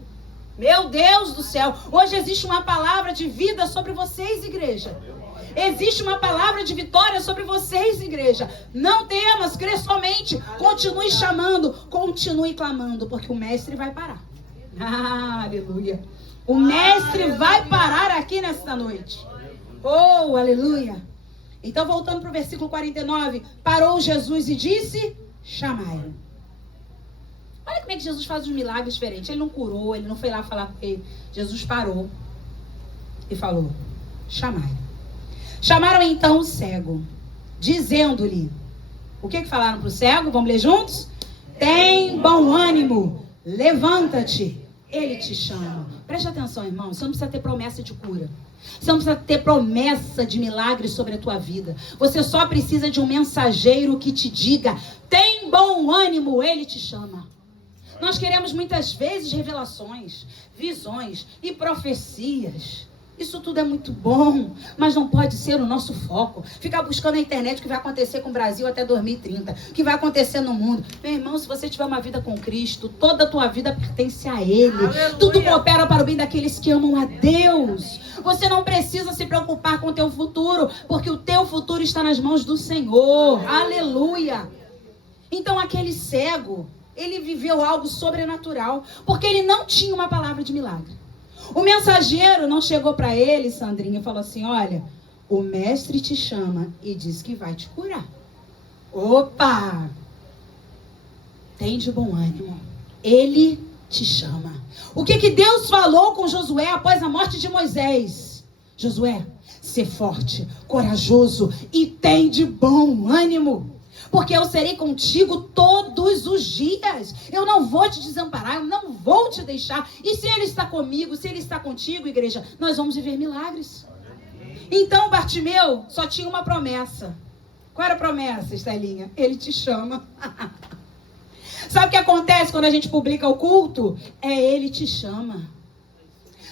Meu Deus do céu. Hoje existe uma palavra de vida sobre vocês, igreja. Existe uma palavra de vitória sobre vocês, igreja. Não temas, crê somente. Continue chamando, continue clamando, porque o mestre vai parar. Ah, aleluia. O mestre vai parar aqui nesta noite. Oh, aleluia. Então, voltando para o versículo 49. Parou Jesus e disse: chamai-o. Olha como é que Jesus faz uns milagres diferentes. Ele não curou, ele não foi lá falar com ele. Jesus parou e falou: chamai-o. Chamaram então o cego, dizendo-lhe. O que falaram para o cego? Vamos ler juntos? Tem bom ânimo, levanta-te, ele te chama. Preste atenção, irmão, você não precisa ter promessa de cura. Você não precisa ter promessa de milagre sobre a tua vida. Você só precisa de um mensageiro que te diga: tem bom ânimo, ele te chama. Nós queremos muitas vezes revelações, visões e profecias. Isso tudo é muito bom, mas não pode ser o nosso foco. Ficar buscando na internet o que vai acontecer com o Brasil até 2030, o que vai acontecer no mundo. Meu irmão, se você tiver uma vida com Cristo, toda a tua vida pertence a Ele. Aleluia. Tudo coopera para o bem daqueles que amam a Deus. Você não precisa se preocupar com o teu futuro, porque o teu futuro está nas mãos do Senhor. Aleluia. Então aquele cego, ele viveu algo sobrenatural, porque ele não tinha uma palavra de milagre. O mensageiro não chegou para ele, Sandrinha, e falou assim: olha, o mestre te chama e diz que vai te curar. Opa! Tem de bom ânimo. Ele te chama. O que Deus falou com Josué após a morte de Moisés? Josué, ser forte, corajoso e tem de bom ânimo. Porque eu serei contigo todos os dias. Eu não vou te desamparar, eu não vou te deixar. E se Ele está comigo, se Ele está contigo, igreja, nós vamos viver milagres. Então, Bartimeu só tinha uma promessa. Qual era a promessa, Estelinha? Ele te chama. Sabe o que acontece quando a gente publica o culto? Ele te chama.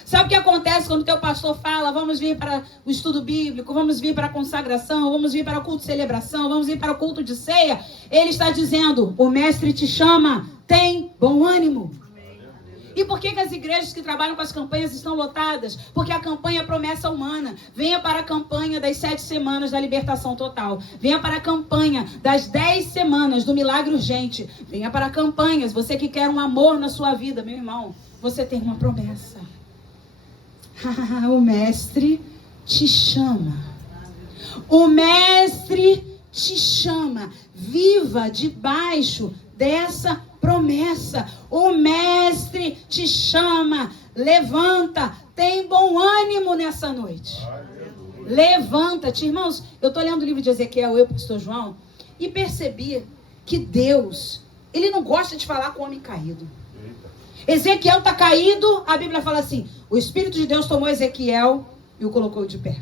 Sabe o que acontece quando o teu pastor fala: vamos vir para o estudo bíblico, vamos vir para a consagração, vamos vir para o culto de celebração, vamos vir para o culto de ceia? Ele está dizendo: o mestre te chama, tem bom ânimo. E por que as igrejas que trabalham com as campanhas estão lotadas? Porque a campanha é promessa humana. Venha para a campanha das 7 semanas da libertação total. Venha para a campanha das 10 semanas do milagre urgente. Venha para campanhas, você que quer um amor na sua vida, meu irmão, você tem uma promessa. O mestre te chama. O mestre te chama. Viva debaixo dessa promessa. O mestre te chama. Levanta. Tem bom ânimo nessa noite. Levanta-te. Irmãos, eu estou lendo o livro de Ezequiel, eu, pastor João, e percebi que Deus, Ele não gosta de falar com o homem caído. Ezequiel está caído, a Bíblia fala assim: o Espírito de Deus tomou Ezequiel e o colocou de pé.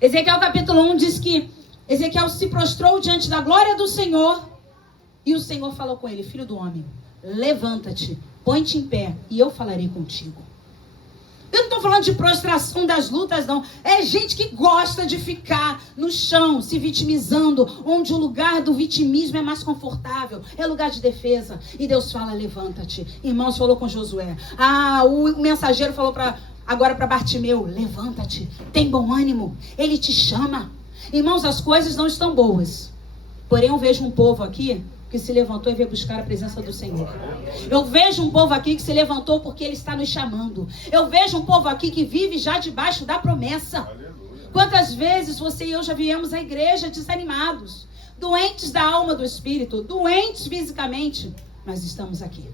Ezequiel capítulo 1 diz que Ezequiel se prostrou diante da glória do Senhor e o Senhor falou com ele: filho do homem, levanta-te, põe-te em pé e eu falarei contigo. Eu não estou falando de prostração das lutas, não. É gente que gosta de ficar no chão, se vitimizando, onde o lugar do vitimismo é mais confortável. É lugar de defesa. E Deus fala: levanta-te. Irmãos, falou com Josué. O mensageiro falou agora para Bartimeu: levanta-te, tem bom ânimo. Ele te chama. Irmãos, as coisas não estão boas. Porém, eu vejo um povo aqui que se levantou e veio buscar a presença do Senhor. Eu vejo um povo aqui que se levantou porque Ele está nos chamando. Eu vejo um povo aqui que vive já debaixo da promessa. Quantas vezes você e eu já viemos à igreja desanimados, doentes da alma, do espírito, doentes fisicamente, mas estamos aqui.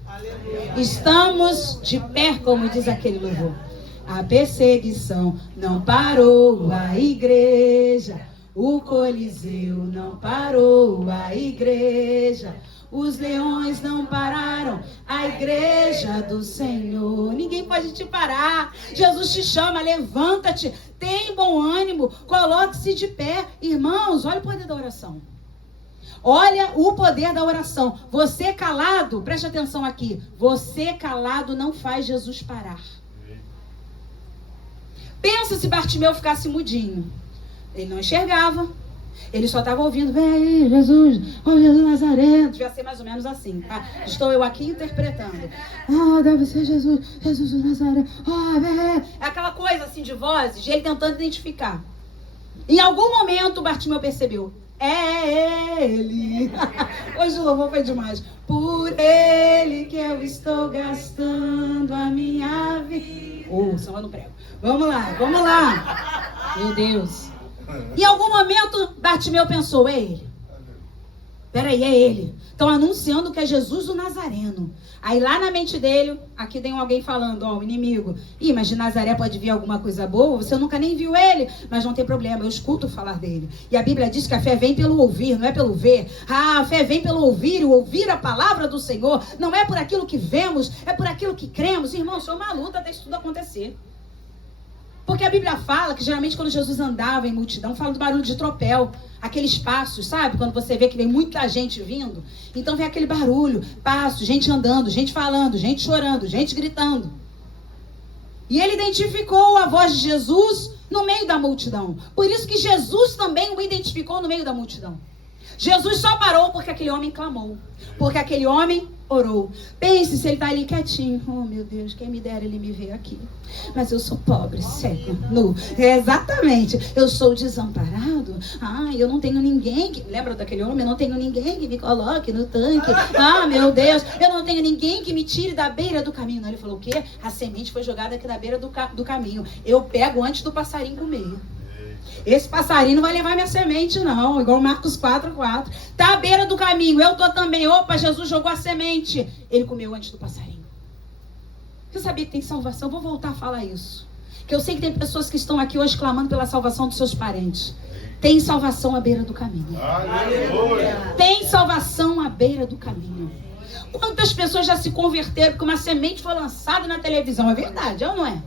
Estamos de pé, como diz aquele louvor. A perseguição não parou a igreja. O Coliseu não parou a igreja. os leões não pararam a igreja do Senhor. Ninguém pode te parar. Jesus te chama, levanta-te, tem bom ânimo, coloque-se de pé. Irmãos, olha o poder da oração. Olha o poder da oração. Você calado, preste atenção aqui. Você calado não faz Jesus parar. Pensa se Bartimeu ficasse mudinho. Ele não enxergava. Ele só estava ouvindo. Vem aí, Jesus. Ó, Jesus Nazareno. Devia ser mais ou menos assim, tá? Estou eu aqui interpretando. Ah, deve ser Jesus. Jesus Nazareno. Ah, vem. É aquela coisa assim de vozes, de ele tentando identificar. Em algum momento, Bartimeu percebeu. É ele. Hoje o louvor foi demais. Por ele que eu estou gastando a minha vida. Só eu não prego. Vamos lá. Meu Deus. Em algum momento, Bartimeu pensou, é ele. Peraí, é ele. Estão anunciando que é Jesus o Nazareno. Aí lá na mente dele, aqui tem alguém falando, ó, o inimigo. Ih, mas de Nazaré pode vir alguma coisa boa? Você nunca nem viu ele. Mas não tem problema, eu escuto falar dele. E a Bíblia diz que a fé vem pelo ouvir, não é pelo ver. A fé vem pelo ouvir, o ouvir a palavra do Senhor. Não é por aquilo que vemos, é por aquilo que cremos. Irmão, isso é uma luta até isso tudo acontecer. Porque a Bíblia fala que geralmente quando Jesus andava em multidão, fala do barulho de tropel, aqueles passos, sabe? Quando você vê que vem muita gente vindo, então vem aquele barulho, passos, gente andando, gente falando, gente chorando, gente gritando. E ele identificou a voz de Jesus no meio da multidão. Por isso que Jesus também o identificou no meio da multidão. Jesus só parou porque aquele homem clamou, porque aquele homem orou. Pense se ele está ali quietinho. Oh, meu Deus, quem me dera ele me ver aqui. Mas eu sou pobre, cego, nu. Exatamente. Eu sou desamparado. Eu não tenho ninguém que... Lembra daquele homem? Eu não tenho ninguém que me coloque no tanque. Meu Deus, eu não tenho ninguém que me tire da beira do caminho. Não, ele falou o quê? A semente foi jogada aqui na beira do caminho. Eu pego antes do passarinho comer. Esse passarinho não vai levar minha semente, não. Igual Marcos 4:4. Tá à beira do caminho. Eu tô também. Opa, Jesus jogou a semente. Ele comeu antes do passarinho. Você sabia que tem salvação? Vou voltar a falar isso. Que eu sei que tem pessoas que estão aqui hoje clamando pela salvação dos seus parentes. Tem salvação à beira do caminho. Aleluia. Tem salvação à beira do caminho. Quantas pessoas já se converteram porque uma semente foi lançada na televisão? É verdade, ou não é?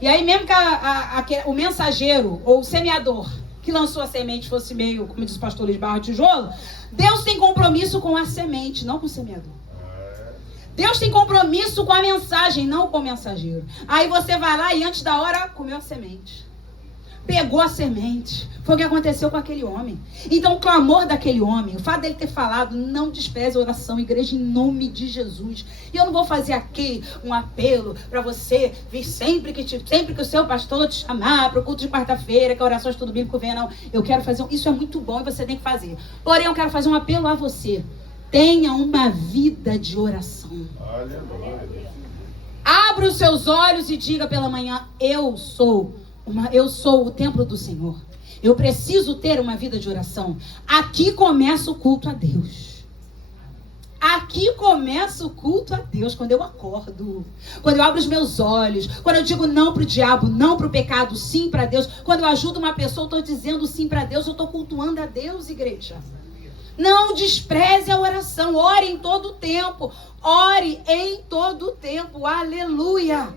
E aí mesmo que o mensageiro ou o semeador que lançou a semente fosse meio, como diz o pastor Luiz Barra Tijolo, Deus tem compromisso com a semente, não com o semeador. Deus tem compromisso com a mensagem, não com o mensageiro. Aí você vai lá e antes da hora comeu a semente. Pegou a semente. Foi o que aconteceu com aquele homem. Então o clamor daquele homem, o fato dele ter falado, não despreze a oração, igreja, em nome de Jesus. E eu não vou fazer aqui um apelo para você vir sempre que o seu pastor te chamar para o culto de quarta-feira, que a oração de estudo bíblico venha, não. Eu quero fazer, isso é muito bom e você tem que fazer. Porém, eu quero fazer um apelo a você. Tenha uma vida de oração. Aleluia. Abra os seus olhos e diga pela manhã, eu sou o templo do Senhor. Eu preciso ter uma vida de oração. Aqui começa o culto a Deus. Aqui começa o culto a Deus. Quando eu acordo, quando eu abro os meus olhos, quando eu digo não para o diabo, não para o pecado, sim para Deus. Quando eu ajudo uma pessoa, eu estou dizendo sim para Deus. Eu estou cultuando a Deus, igreja. Não despreze a oração. Ore em todo o tempo. Ore em todo o tempo. Aleluia.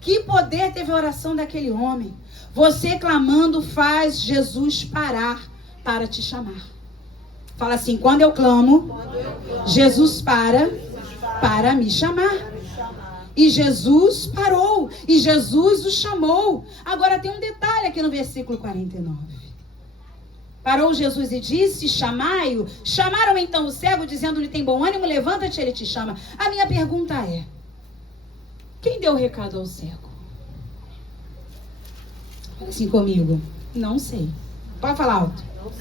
Que poder teve a oração daquele homem. Você clamando faz Jesus parar para te chamar. Fala assim, quando eu clamo, Jesus para me chamar. E Jesus parou. E Jesus o chamou. Agora tem um detalhe aqui no versículo 49. Parou Jesus e disse, chamai-o. Chamaram então o cego, dizendo-lhe, tem bom ânimo, levanta-te, ele te chama. A minha pergunta é, quem deu o recado ao cego? Fala assim comigo. Não sei. Pode falar alto. Não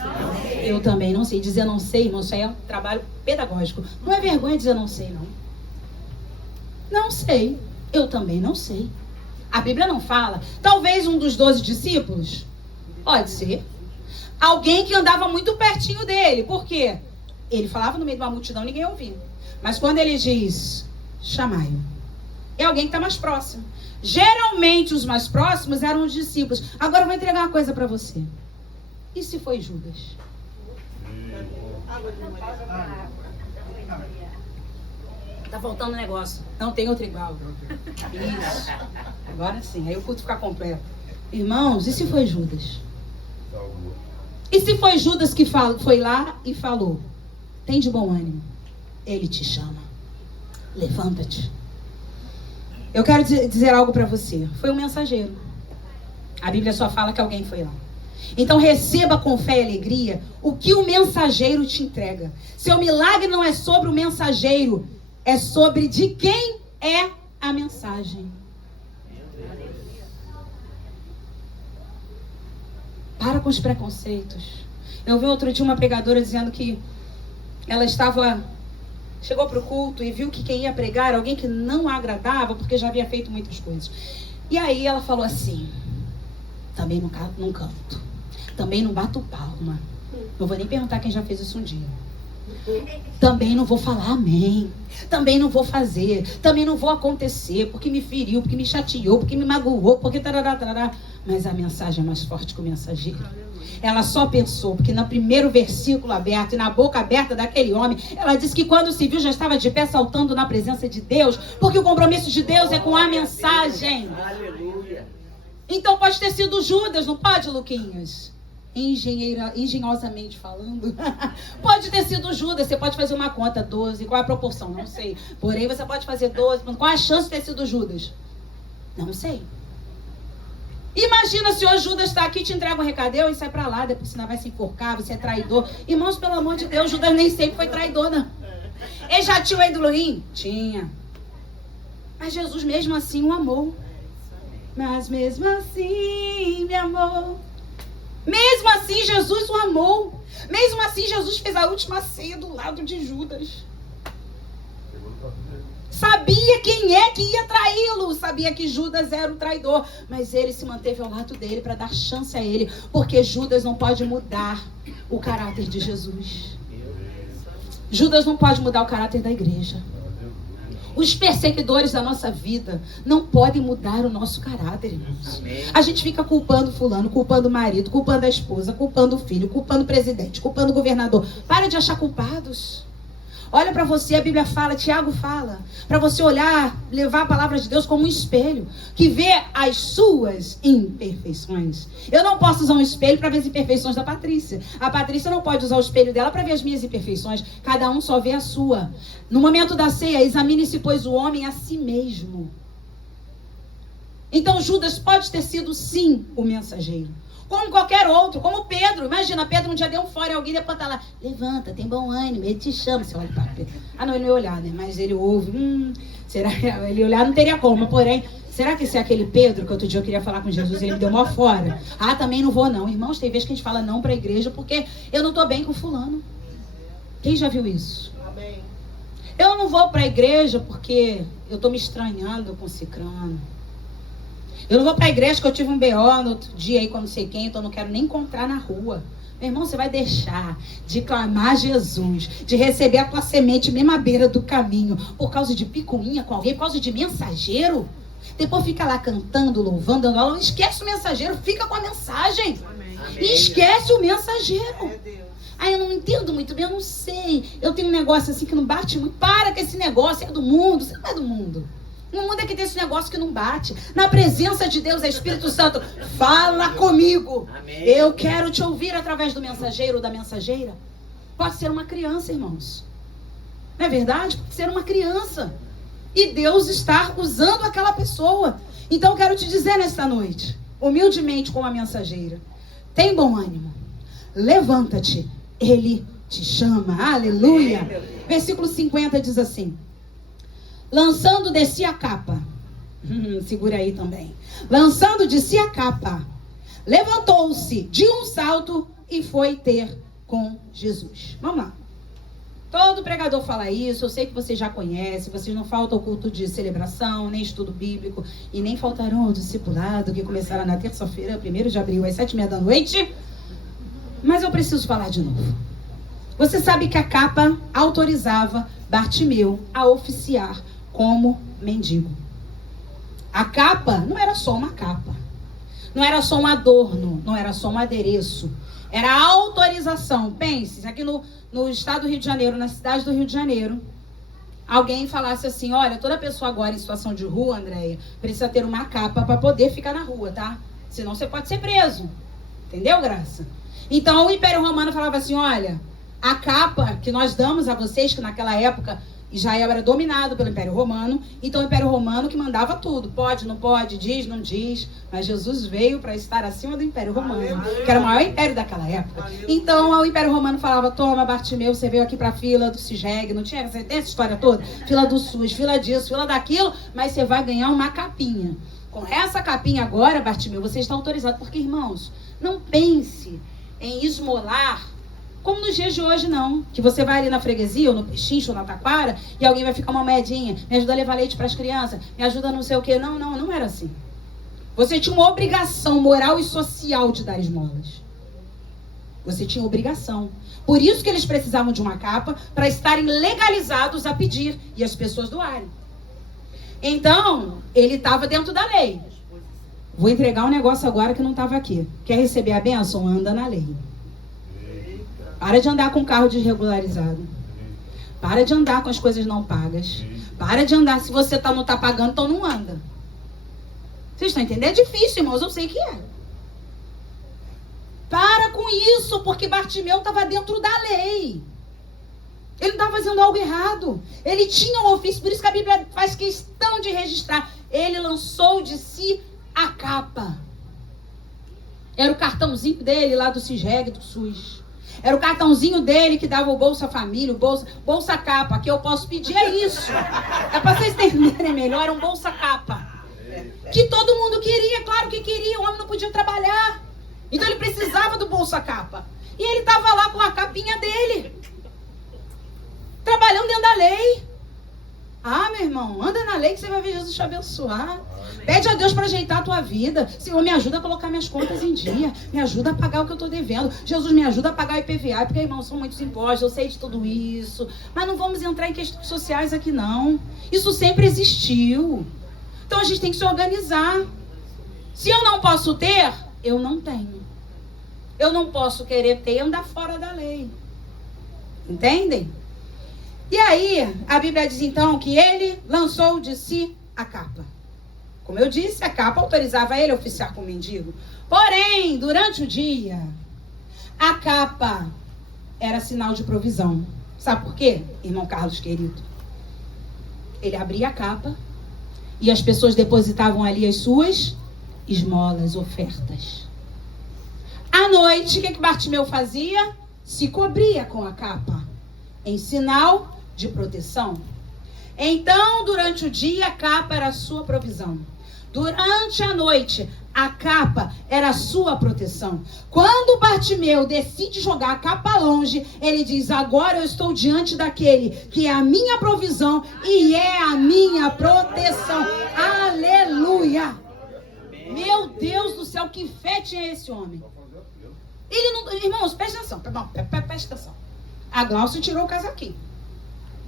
sei. Eu também não sei. Dizer não sei, irmão, isso aí é um trabalho pedagógico. Não é vergonha dizer não sei, não. Não sei. Eu também não sei. A Bíblia não fala. Talvez um dos 12 discípulos. Pode ser. Alguém que andava muito pertinho dele. Por quê? Ele falava no meio de uma multidão, ninguém ouvia. Mas quando ele diz, chamai-o, é alguém que está mais próximo. Geralmente os mais próximos eram os discípulos. Agora eu vou entregar uma coisa para você. E se foi Judas? Tá faltando um negócio. Não tem outro igual. Isso. Agora sim, aí o culto fica completo. Irmãos, e se foi Judas? E se foi Judas que foi lá e falou: tem de bom ânimo, ele te chama, levanta-te. Eu quero dizer algo para você. Foi um mensageiro. A Bíblia só fala que alguém foi lá. Então receba com fé e alegria o que o mensageiro te entrega. Seu milagre não é sobre o mensageiro, é sobre de quem é a mensagem. Para com os preconceitos. Eu vi outro dia uma pregadora dizendo que ela chegou para o culto e viu que quem ia pregar era alguém que não a agradava, porque já havia feito muitas coisas. E aí ela falou assim: também não canto, também não bato palma, não vou nem perguntar quem já fez isso um dia, também não vou falar amém, também não vou fazer, também não vou acontecer, porque me feriu, porque me chateou, porque me magoou, porque tarará, tarará. Mas a mensagem é mais forte que o mensageiro. Ela só pensou, porque no primeiro versículo aberto e na boca aberta daquele homem, ela disse que quando se viu já estava de pé saltando na presença de Deus, porque o compromisso de Deus é com a mensagem. Aleluia. Então pode ter sido Judas, não pode, Luquinhas? Engenhosamente falando. Pode ter sido Judas. Você pode fazer uma conta, 12, qual é a proporção? Não sei. Porém, você pode fazer 12. Qual a chance de ter sido Judas? Não sei. Imagina se hoje Judas está aqui, te entrega um recadeu e sai pra lá, depois senão vai se enforcar, você é traidor. Irmãos, pelo amor de Deus, Judas nem sempre foi traidor, não. Ele já tinha o ídolo ruim? Tinha. Mas Jesus mesmo assim o amou. Mas mesmo assim me amou. Mesmo assim Jesus o amou. Mesmo assim Jesus fez a última ceia do lado de Judas. Sabia quem é que ia traí-lo. Sabia que Judas era o traidor. Mas ele se manteve ao lado dele para dar chance a ele. Porque Judas não pode mudar o caráter de Jesus. Judas não pode mudar o caráter da igreja. Os perseguidores da nossa vida não podem mudar o nosso caráter, irmãos. A gente fica culpando fulano, culpando o marido, culpando a esposa, culpando o filho, culpando o presidente, culpando o governador. Para de achar culpados. Olha para você, a Bíblia fala, Tiago fala, para você olhar, levar a palavra de Deus como um espelho, que vê as suas imperfeições. Eu não posso usar um espelho para ver as imperfeições da Patrícia. A Patrícia não pode usar o espelho dela para ver as minhas imperfeições. Cada um só vê a sua. No momento da ceia, examine-se, pois, o homem a si mesmo. Então Judas pode ter sido, sim, o mensageiro. Como qualquer outro, como Pedro. Imagina, Pedro um dia deu um fora e alguém depois tá lá: levanta, tem bom ânimo, ele te chama. Você olha para Pedro. Ah, não, ele não ia olhar, né? Mas ele ouve. Será que ele olhar não teria como, porém, será que esse é aquele Pedro que outro dia eu queria falar com Jesus e ele me deu mó fora? Ah, também não vou não. Irmãos, tem vezes que a gente fala não para a igreja porque eu não tô bem com fulano. Quem já viu isso? Amém. Eu não vou para a igreja porque eu tô me estranhando com cicrano. Eu não vou para a igreja que eu tive um BO no outro dia aí com não sei quem, então eu não quero nem encontrar na rua. Meu irmão, você vai deixar de clamar Jesus, de receber a tua semente mesmo à beira do caminho, por causa de picuinha com alguém, por causa de mensageiro? Depois fica lá cantando, louvando, andando. Esquece o mensageiro, fica com a mensagem. Amém. E esquece o mensageiro. Ah, eu não entendo muito bem, eu não sei. Eu tenho um negócio assim que não bate muito. Para que esse negócio é do mundo. Você não é do mundo. No mundo é que tem esse negócio que não bate. Na presença de Deus, é Espírito Santo. Fala comigo. Amém. Eu quero te ouvir através do mensageiro ou da mensageira. Pode ser uma criança, irmãos. Não é verdade? Pode ser uma criança. E Deus está usando aquela pessoa. Então eu quero te dizer nesta noite, humildemente como a mensageira: tem bom ânimo. Levanta-te. Ele te chama. Aleluia. Amém. Versículo 50 diz assim: lançando de si a capa. Segura aí também. Lançando de si a capa, levantou-se de um salto e foi ter com Jesus. Vamos lá. Todo pregador fala isso. Eu sei que vocês já conhecem. Vocês não faltam ao culto de celebração, nem estudo bíblico, e nem faltarão ao discipulado, que começará na terça-feira, 1º de abril, às 7h30 da noite. Mas eu preciso falar de novo. Você sabe que a capa autorizava Bartimeu a oficiar como mendigo. A capa não era só uma capa, não era só um adorno, não era só um adereço, era a autorização. Pense, aqui no no estado do Rio de Janeiro, na cidade do Rio de Janeiro, alguém falasse assim, olha, toda pessoa agora em situação de rua, Andréia, precisa ter uma capa para poder ficar na rua, tá? Senão você pode ser preso. Entendeu, Graça? Então o Império Romano falava assim, olha, a capa que nós damos a vocês, que naquela época Israel era dominado pelo Império Romano, então o Império Romano que mandava tudo, pode, não pode, diz, não diz, mas Jesus veio para estar acima do Império Romano, que era o maior império daquela época. Então o Império Romano falava, toma, Bartimeu, você veio aqui para a fila do CISREG, não tinha, você tem essa história toda? Fila do SUS, fila disso, fila daquilo, mas você vai ganhar uma capinha. Com essa capinha agora, Bartimeu, você está autorizado, porque, irmãos, não pense em esmolar como nos dias de hoje, não. Que você vai ali na freguesia, ou no pechincho, ou na taquara, e alguém vai ficar uma moedinha, me ajuda a levar leite para as crianças, me ajuda a não sei o quê. Não era assim. Você tinha uma obrigação moral e social de dar esmolas. Você tinha obrigação. Por isso que eles precisavam de uma capa, para estarem legalizados a pedir, e as pessoas doarem. Então, ele estava dentro da lei. Vou entregar um negócio agora que não estava aqui. Quer receber a bênção? Anda na lei. Para de andar com carro desregularizado. Para de andar com as coisas não pagas. Para de andar, se você não está pagando, então não anda. Vocês estão entendendo? É difícil, irmãos, eu sei que é. Para com isso, porque Bartimeu estava dentro da lei. Ele não estava fazendo algo errado. Ele tinha um ofício, por isso que a Bíblia faz questão de registrar. Ele lançou de si a capa. Era o cartãozinho dele lá do CISREG, do SUS. Era o cartãozinho dele que dava o Bolsa Família, o Bolsa Capa, que eu posso pedir é isso. É para vocês entenderem melhor, era um Bolsa Capa. Que todo mundo queria, claro que queria, o homem não podia trabalhar. Então ele precisava do Bolsa Capa. E ele estava lá com a capinha dele. Trabalhando dentro da lei. Ah, meu irmão, anda na lei que você vai ver Jesus te abençoar. Pede a Deus para ajeitar a tua vida. Senhor, me ajuda a colocar minhas contas em dia. Me ajuda a pagar o que eu estou devendo. Jesus, me ajuda a pagar o IPVA. Porque, irmão, são muitos impostos, eu sei de tudo isso. Mas não vamos entrar em questões sociais aqui, não. Isso sempre existiu. Então a gente tem que se organizar. Se eu não posso ter, eu não tenho. Eu não posso querer ter e andar fora da lei. Entendem? E aí, a Bíblia diz então que ele lançou de si a capa. Como eu disse, a capa autorizava ele a oficiar como mendigo. Porém, durante o dia, a capa era sinal de provisão. Sabe por quê, irmão Carlos querido? Ele abria a capa e as pessoas depositavam ali as suas esmolas, ofertas. À noite, o que Bartimeu fazia? Se cobria com a capa, em sinal de proteção. Então, durante o dia, a capa era a sua provisão. Durante a noite, a capa era a sua proteção. Quando Bartimeu decide jogar a capa longe, ele diz, agora eu estou diante daquele que é a minha provisão e é a minha proteção. Aleluia! Meu Deus do céu, que fé tinha esse homem. Ele não... Irmãos, presta atenção. Presta atenção. A Glaucia tirou o casaquinho.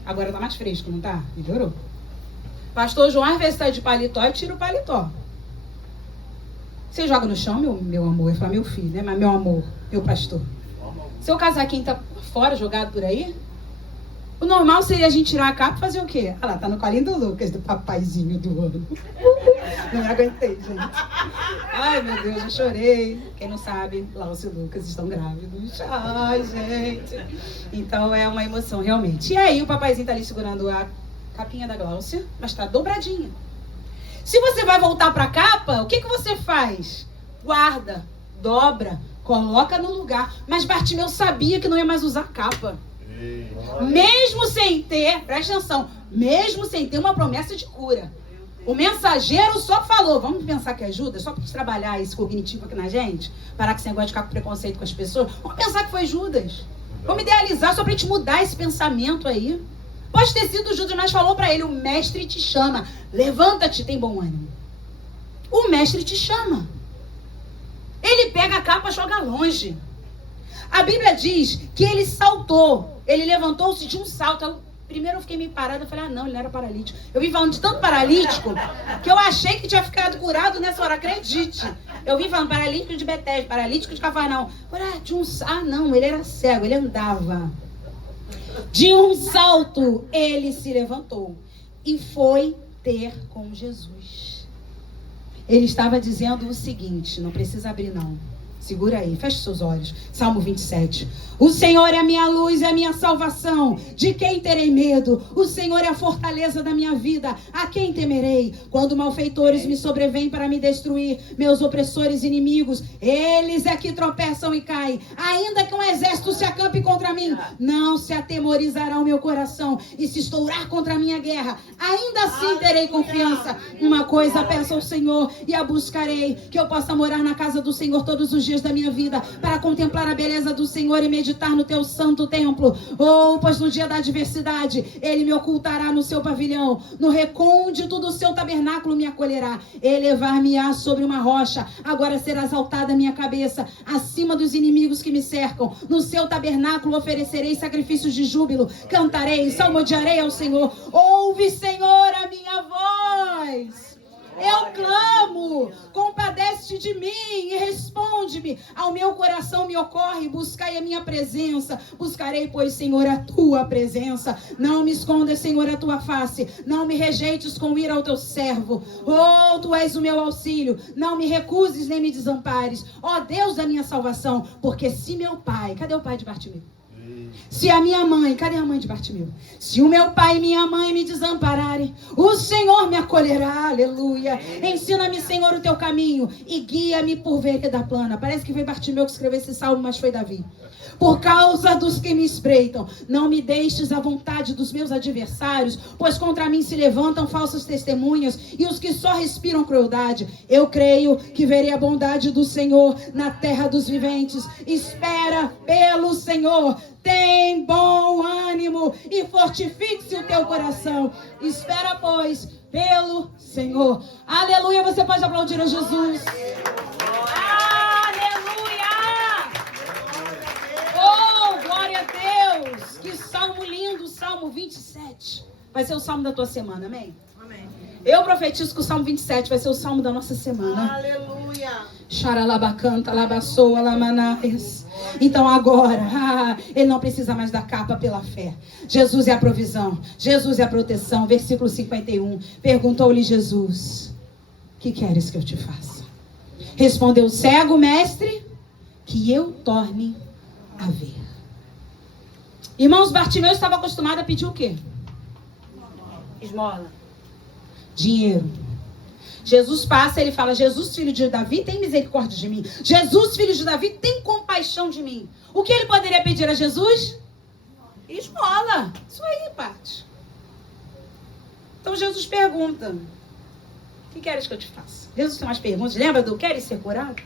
Agora tá mais fresco, não tá? Melhorou. Pastor João, às vezes tá de paletó e tira o paletó. Você joga no chão, meu amor? Eu falo, meu filho, né? Mas meu amor, meu pastor. Seu casaquinho tá fora, jogado por aí? O normal seria a gente tirar a capa e fazer o quê? Ah lá, tá no colinho do Lucas, do papaizinho do ano. Não me aguentei, gente. Ai, meu Deus, eu chorei. Quem não sabe, Glaucia e Lucas estão grávidos. Ai, gente. Então é uma emoção, realmente. E aí, o papaizinho tá ali segurando a capinha da Glaucia, mas tá dobradinha. Se você vai voltar pra capa, o que você faz? Guarda, dobra, coloca no lugar. Mas Bartimeu sabia que não ia mais usar capa. Mesmo sem ter, presta atenção, mesmo sem ter uma promessa de cura. O mensageiro só falou, vamos pensar que ajuda, só para trabalhar esse cognitivo aqui na gente, parar com esse negócio de ficar com preconceito com as pessoas, vamos pensar que foi Judas. Vamos idealizar só para a gente mudar esse pensamento aí. Pode ter sido Judas, mas falou para ele, o mestre te chama, levanta-te, tem bom ânimo. O mestre te chama. Ele pega a capa e joga longe. A Bíblia diz que ele saltou, ele levantou-se de um salto. Primeiro eu fiquei meio parada, eu falei, ah não, ele não era paralítico. Eu vim falando de tanto paralítico, que eu achei que tinha ficado curado nessa hora, acredite. Eu vim falando paralítico de Betesda, paralítico de Cafarnaum. Ah não, ele era cego, ele andava. De um salto, ele se levantou e foi ter com Jesus. Ele estava dizendo o seguinte, não precisa abrir não. Segura aí, feche seus olhos. Salmo 27. O Senhor é a minha luz e a minha salvação. De quem terei medo? O Senhor é a fortaleza da minha vida. A quem temerei? Quando malfeitores me sobrevêm para me destruir, meus opressores inimigos, eles é que tropeçam e caem. Ainda que um exército se acampe contra mim, não se atemorizará o meu coração. E se estourar contra a minha guerra, ainda assim terei confiança. Uma coisa peço ao Senhor e a buscarei, que eu possa morar na casa do Senhor todos os dias da minha vida, para contemplar a beleza do Senhor e meditar no teu santo templo. Pois no dia da adversidade ele me ocultará no seu pavilhão, no recôndito do seu tabernáculo me acolherá. Elevar-me-á sobre uma rocha, agora será exaltada a minha cabeça acima dos inimigos que me cercam. No seu tabernáculo oferecerei sacrifícios de júbilo, cantarei, salmodiarei ao Senhor. Ouve, Senhor, a minha voz. Eu clamo, compadece de mim e responde-me. Ao meu coração me ocorre, buscai a minha presença. Buscarei, pois, Senhor, a tua presença. Não me escondas, Senhor, a tua face. Não me rejeites com ira ao teu servo. Tu és o meu auxílio. Não me recuses nem me desampares. Deus da minha salvação. Porque se meu pai... Cadê o pai de Bartimeu? Se a minha mãe, cadê a mãe de Bartimeu? Se o meu pai e minha mãe me desampararem, o Senhor me acolherá, aleluia. Ensina-me, Senhor, o teu caminho e guia-me por vereda plana. Parece que foi Bartimeu que escreveu esse salmo, mas foi Davi. Por causa dos que me espreitam, não me deixes à vontade dos meus adversários, pois contra mim se levantam falsas testemunhas e os que só respiram crueldade. Eu creio que verei a bondade do Senhor na terra dos viventes. Espera pelo Senhor. Tem bom ânimo e fortifique-se o teu coração. Espera, pois, pelo Senhor. Aleluia, você pode aplaudir a Jesus. Aleluia! Oh, glória a Deus! Que salmo lindo, Salmo 27. Vai ser o salmo da tua semana, amém? Amém. Eu profetizo que o Salmo 27 vai ser o salmo da nossa semana. Aleluia! Xaralabacanta, labassoa, lamanais. Então agora, ele não precisa mais da capa pela fé. Jesus é a provisão, Jesus é a proteção. Versículo 51, perguntou-lhe Jesus: que queres que eu te faça? Respondeu o cego: mestre, que eu torne a ver. Irmãos, Bartimeu estava acostumado a pedir o quê? Esmola. Dinheiro. Jesus passa, ele fala: Jesus, filho de Davi, tem misericórdia de mim. Jesus, filho de Davi, tem compaixão de mim. O que ele poderia pedir a Jesus? Esmola. Isso aí, parte. Então Jesus pergunta: o que queres que eu te faça? Jesus tem umas perguntas. Lembra do queres ser curado?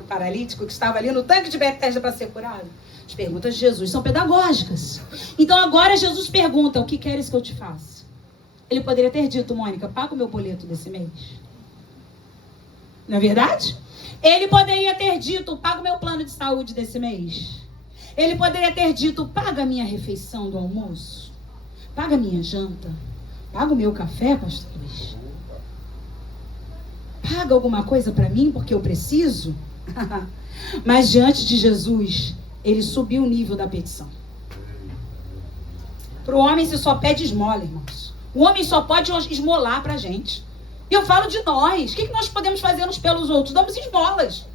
O paralítico que estava ali no tanque de Betesda para ser curado. As perguntas de Jesus são pedagógicas. Então agora Jesus pergunta: o que queres que eu te faça? Ele poderia ter dito: Mônica, paga o meu boleto desse mês. Não é verdade? Ele poderia ter dito: paga o meu plano de saúde desse mês. Ele poderia ter dito: paga a minha refeição do almoço. Paga a minha janta. Paga o meu café, pastor Luiz. Paga alguma coisa para mim, porque eu preciso. Mas diante de Jesus, ele subiu o nível da petição. Para o homem se só pede esmola, irmãos. O homem só pode esmolar pra gente. E eu falo de nós. O que nós podemos fazer uns pelos outros? Damos esmolas.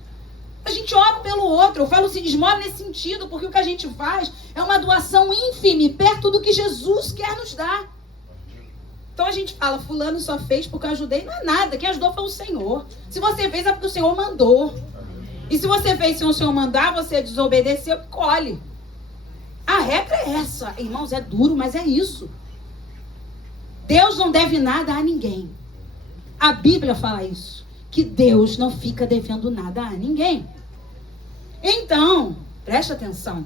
A gente ora um pelo outro. Eu falo assim, esmola nesse sentido, porque o que a gente faz é uma doação ínfime, perto do que Jesus quer nos dar. Então a gente fala: fulano só fez porque eu ajudei. Não é nada. Quem ajudou foi o Senhor. Se você fez é porque o Senhor mandou. E se você fez sem o Senhor mandar, você desobedeceu, colhe. A regra é essa. Irmãos, é duro, mas é isso. Deus não deve nada a ninguém. A Bíblia fala isso, que Deus não fica devendo nada a ninguém. Então, preste atenção.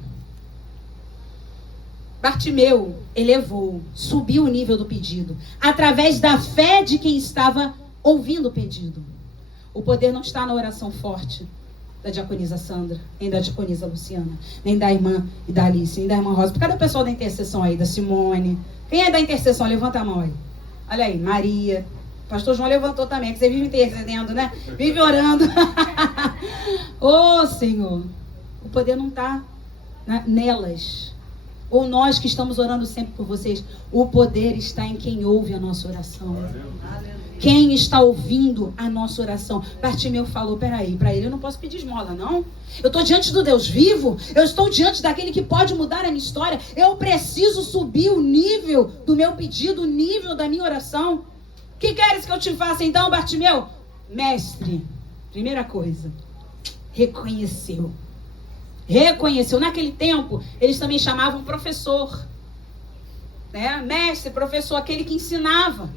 Bartimeu elevou, subiu o nível do pedido, através da fé de quem estava ouvindo o pedido. O poder não está na oração forte da diaconisa Sandra, nem da diaconisa Luciana, nem da irmã e da Alice, nem da irmã Rosa. Cadê o pessoal da intercessão aí, da Simone? Quem é da intercessão? Levanta a mão aí. Olha aí, Maria. Pastor João levantou também, que você vive intercedendo, né? Vive orando. Ô, Senhor, o poder não está nelas. ou nós que estamos orando sempre por vocês, o poder está em quem ouve a nossa oração. Quem está ouvindo a nossa oração? Bartimeu falou, peraí, para ele eu não posso pedir esmola, não. Eu estou diante do Deus vivo, eu estou diante daquele que pode mudar a minha história. Eu preciso subir o nível do meu pedido, o nível da minha oração. O que queres que eu te faça então, Bartimeu? Mestre, primeira coisa, reconheceu. Naquele tempo, eles também chamavam professor, né? Mestre, professor, aquele que ensinava.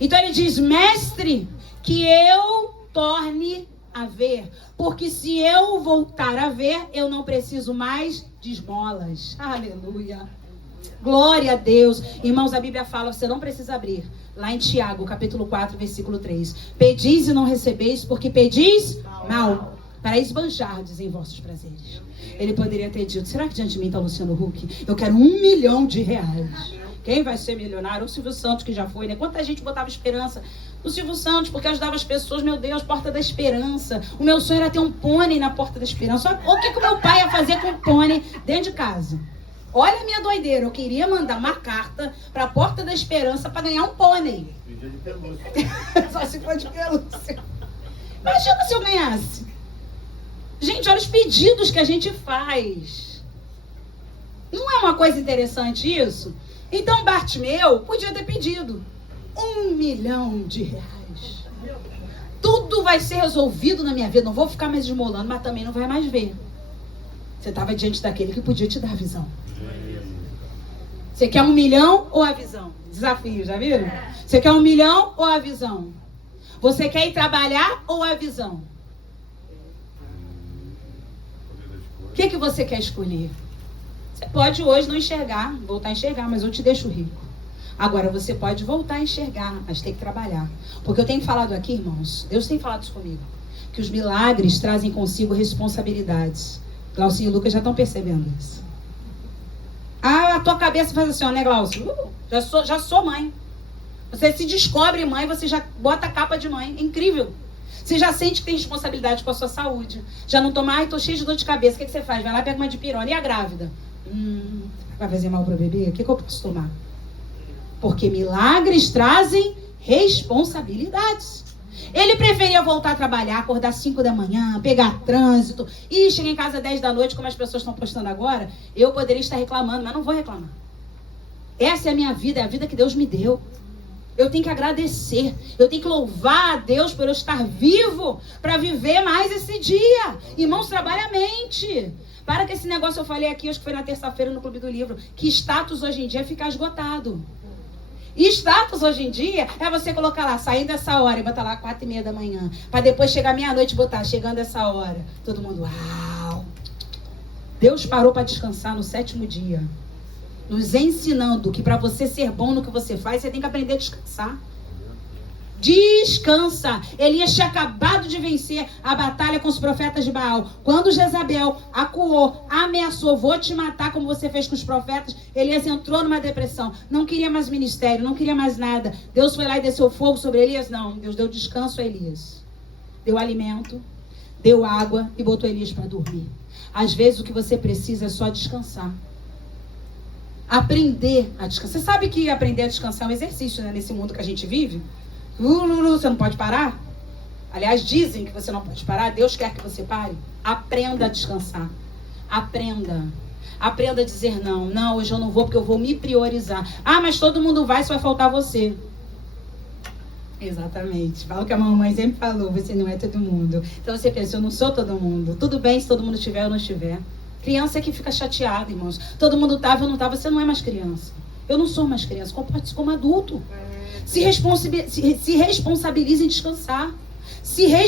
Então ele diz, mestre, que eu torne a ver, porque se eu voltar a ver, eu não preciso mais de esmolas. Aleluia. Glória a Deus. Irmãos, a Bíblia fala, você não precisa abrir. Lá em Tiago, capítulo 4, versículo 3. Pedis e não recebeis, porque pedis mal, para esbanjardes em vossos prazeres. Ele poderia ter dito, será que diante de mim está Luciano Huck? Eu quero R$1 milhão. Quem vai ser milionário? O Silvio Santos, que já foi, né? Quanta gente botava esperança no Silvio Santos, porque ajudava as pessoas. Meu Deus, Porta da Esperança. O meu sonho era ter um pônei na Porta da Esperança. O que o meu pai ia fazer com um pônei dentro de casa? Olha a minha doideira. Eu queria mandar uma carta para a Porta da Esperança para ganhar um pônei. Só se for de pelúcia. Imagina se eu ganhasse. Gente, olha os pedidos que a gente faz. Não é uma coisa interessante isso? Então Bartimeu podia ter pedido R$1 milhão. Tudo vai ser resolvido na minha vida. Não vou ficar mais esmolando, mas também não vai mais ver. Você estava diante daquele que podia te dar a visão. Você quer 1 milhão ou a visão? Desafio, já viram? Você quer 1 milhão ou a visão? Você quer ir trabalhar ou a visão? O que você quer escolher? Você pode hoje não enxergar, voltar a enxergar, mas eu te deixo rico. Agora, você pode voltar a enxergar, mas tem que trabalhar. Porque eu tenho falado aqui, irmãos, Deus tem falado isso comigo, que os milagres trazem consigo responsabilidades. Glaucinho e Lucas já estão percebendo isso. A tua cabeça faz assim, ó, né, Glaucio? Já sou mãe. Você se descobre mãe, você já bota a capa de mãe. É incrível. Você já sente que tem responsabilidade com a sua saúde. Já não toma, tô cheio de dor de cabeça. O que você faz? Vai lá, pega uma dipirona. E a grávida? Vai fazer mal para o bebê? O que eu posso tomar? Porque milagres trazem responsabilidades. Ele preferia voltar a trabalhar, acordar 5 da manhã, pegar trânsito, e chegar em casa 10 da noite, como as pessoas estão postando agora. Eu poderia estar reclamando, mas não vou reclamar. Essa é a minha vida, é a vida que Deus me deu. Eu tenho que agradecer, eu tenho que louvar a Deus por eu estar vivo para viver mais esse dia. Irmãos, trabalha a mente. Para que esse negócio eu falei aqui, acho que foi na terça-feira no Clube do Livro, que status hoje em dia é ficar esgotado. E status hoje em dia é você colocar lá, saindo dessa hora e botar lá 4h30 da manhã, para depois chegar meia-noite e botar, chegando essa hora. Todo mundo, uau! Deus parou para descansar no 7º dia, nos ensinando que para você ser bom no que você faz, você tem que aprender a descansar. Descansa. Elias tinha acabado de vencer a batalha com os profetas de Baal. Quando Jezabel acuou, ameaçou, vou te matar como você fez com os profetas, Elias entrou numa depressão. Não queria mais ministério, não queria mais nada. Deus foi lá e desceu fogo sobre Elias? Não. Deus deu descanso a Elias. Deu alimento, deu água e botou Elias para dormir. Às vezes o que você precisa é só descansar. Aprender a descansar. Você sabe que aprender a descansar é um exercício, né? Nesse mundo que a gente vive. Você não pode parar? Aliás, dizem que você não pode parar. Deus quer que você pare. Aprenda a descansar. Aprenda. Aprenda a dizer não. Não, hoje eu não vou porque eu vou me priorizar. Ah, mas todo mundo vai, só vai faltar você. Exatamente. Fala o que a mamãe sempre falou. Você não é todo mundo. Então você pensa, eu não sou todo mundo. Tudo bem se todo mundo estiver ou não estiver. Criança é que fica chateada, irmãos. Todo mundo estava ou não estava. Você não é mais criança. Eu não sou mais criança. Comporte-se como adulto. Se responsabilize em descansar.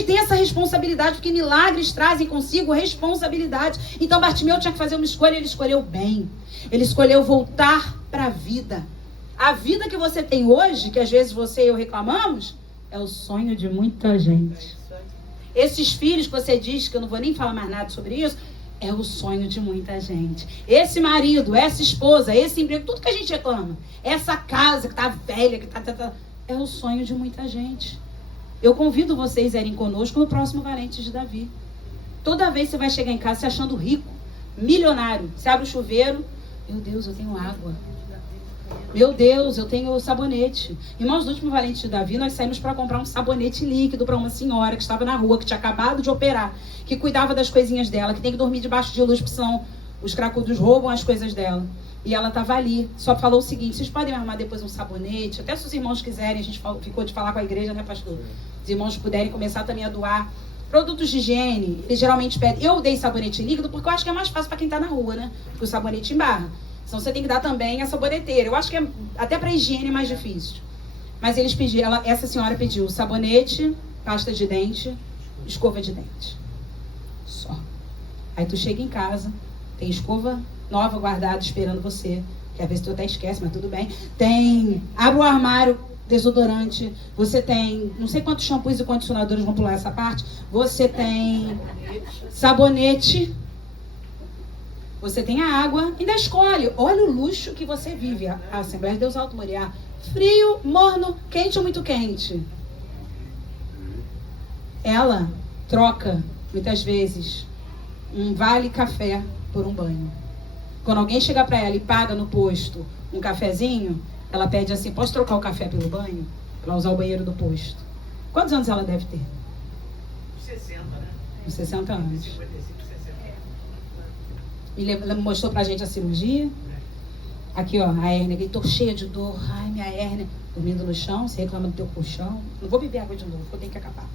Dê essa responsabilidade, porque milagres trazem consigo responsabilidade. Então Bartimeu tinha que fazer uma escolha, ele escolheu bem. Ele escolheu voltar para a vida. A vida que você tem hoje, que às vezes você e eu reclamamos, é o sonho de muita gente. Esses filhos que você diz, que eu não vou nem falar mais nada sobre isso, é o sonho de muita gente. Esse marido, essa esposa, esse emprego, tudo que a gente reclama. Essa casa que tá velha, que tá é o sonho de muita gente. Eu convido vocês a irem conosco no próximo Valente de Davi. Toda vez você vai chegar em casa se achando rico, milionário. Você abre o chuveiro, Meu Deus, eu tenho água. Meu Deus, eu tenho sabonete. Irmãos, no último Valente de Davi, nós saímos para comprar um sabonete líquido para uma senhora que estava na rua, que tinha acabado de operar, que cuidava das coisinhas dela, que tem que dormir debaixo de luz, porque senão os cracudos roubam as coisas dela. E ela estava ali, só falou o seguinte: vocês podem me arrumar depois um sabonete? Até se os irmãos quiserem, a gente ficou de falar com a igreja, né, pastor? Os irmãos puderem começar também a doar produtos de higiene. Eles geralmente pedem. Eu dei sabonete líquido porque eu acho que é mais fácil para quem está na rua, né? Porque o sabonete embarra. Então você tem que dar também a saboneteira. Eu acho que até para higiene é mais difícil. Mas eles pediram, essa senhora pediu sabonete, pasta de dente, escova de dente. Só. Aí tu chega em casa, tem escova nova guardada esperando você. Que às vezes tu até esquece, mas tudo bem. Abre o armário, desodorante. Você tem, não sei quantos shampoos e condicionadores vão pular essa parte. Você tem sabonete. Você tem a água, ainda escolhe. Olha o luxo que você vive. A Assembleia de Deus Alto Moriá. Frio, morno, quente ou muito quente. Ela troca, muitas vezes, um vale café por um banho. Quando alguém chega para ela e paga no posto um cafezinho, ela pede assim: posso trocar o café pelo banho? Para usar o banheiro do posto. Quantos anos ela deve ter? 60, né? Uns 60 anos. 55, 60. Ela mostrou pra gente a cirurgia. Aqui, ó, a hérnia. Tô cheia de dor. Ai, minha hérnia. Dormindo no chão, você reclama do teu colchão. Não vou beber água de novo, porque eu tenho que acabar.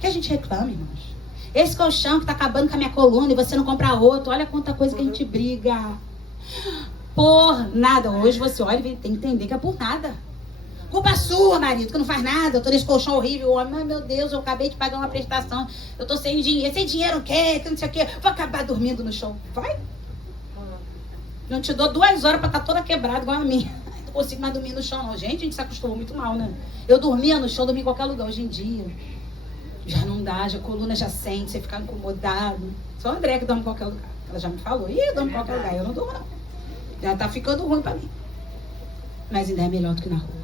Que a gente reclama, irmãos. Esse colchão que tá acabando com a minha coluna e você não compra outro. Olha quanta coisa que a gente briga. Por nada. Hoje você olha e tem que entender que é por nada. Culpa sua, marido, que não faz nada. Eu tô nesse colchão horrível. O homem, ai meu Deus, eu acabei de pagar uma prestação. Eu tô sem dinheiro. Sem dinheiro o quê? Que não sei o quê. Vou acabar dormindo no chão. Vai. Não te dou 2 horas pra estar toda quebrada igual a minha. Não consigo mais dormir no chão, não. Gente, a gente se acostumou muito mal, né? Eu dormia no chão, dormia em qualquer lugar. Hoje em dia, já não dá. A coluna já sente, você fica incomodado. Só a André que dorme em qualquer lugar. Ela já me falou. Ih, eu dormo em qualquer lugar. Eu não durmo, não. Já tá ficando ruim pra mim. Mas ainda é melhor do que na rua.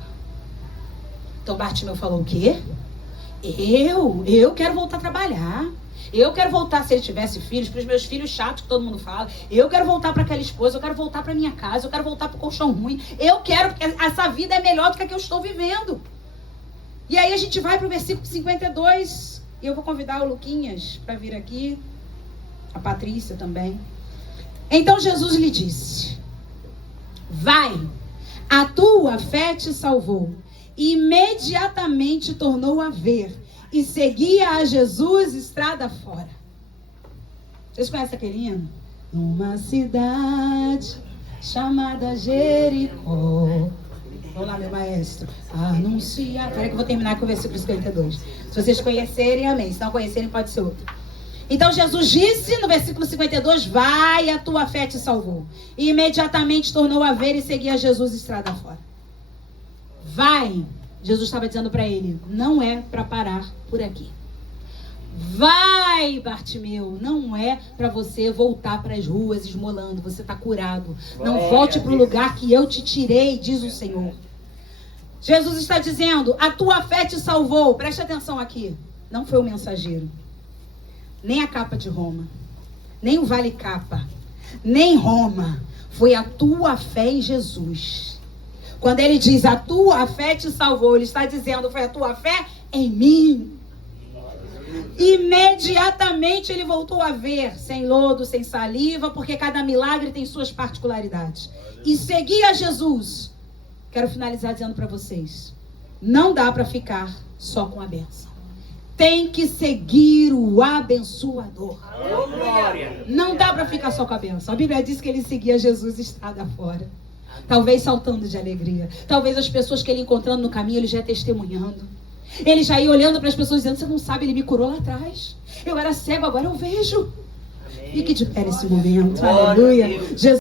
Então Bartimeu falou: o quê? Eu quero voltar a trabalhar. Eu quero voltar, se ele tivesse filhos, para os meus filhos chatos que todo mundo fala. Eu quero voltar para aquela esposa, eu quero voltar para minha casa, eu quero voltar para o colchão ruim. Eu quero, porque essa vida é melhor do que a que eu estou vivendo. E aí a gente vai para o versículo 52. E eu vou convidar o Luquinhas para vir aqui. A Patrícia também. Então Jesus lhe disse: vai, a tua fé te salvou. Imediatamente tornou a ver e seguia a Jesus estrada fora. Vocês conhecem aquele hino? Numa cidade chamada Jericó. Vamos lá, meu maestro. Anunciar. Peraí que eu vou terminar com o versículo 52. Se vocês conhecerem, amém. Se não conhecerem, pode ser outro. Então Jesus disse no versículo 52: vai, a tua fé te salvou. E imediatamente tornou a ver e seguia a Jesus estrada fora. Vai, Jesus estava dizendo para ele, não é para parar por aqui. Vai, Bartimeu, não é para você voltar para as ruas esmolando, você está curado. Não volte para o lugar que eu te tirei, diz o Senhor. Jesus está dizendo, a tua fé te salvou. Preste atenção aqui, não foi o mensageiro, nem a capa de Roma, nem o vale capa, nem Roma, foi a tua fé em Jesus. Quando ele diz, a tua fé te salvou, ele está dizendo, foi a tua fé em mim. Imediatamente ele voltou a ver, sem lodo, sem saliva, porque cada milagre tem suas particularidades. E seguia Jesus. Quero finalizar dizendo para vocês, não dá para ficar só com a bênção. Tem que seguir o abençoador. Não dá para ficar só com a bênção. A Bíblia diz que ele seguia Jesus estrada fora. Talvez saltando de alegria. Talvez as pessoas que ele encontrando no caminho, ele já testemunhando. Ele já ia olhando para as pessoas dizendo, você não sabe, ele me curou lá atrás. Eu era cego, agora eu vejo. Fique de pé nesse momento. Aleluia. Jesus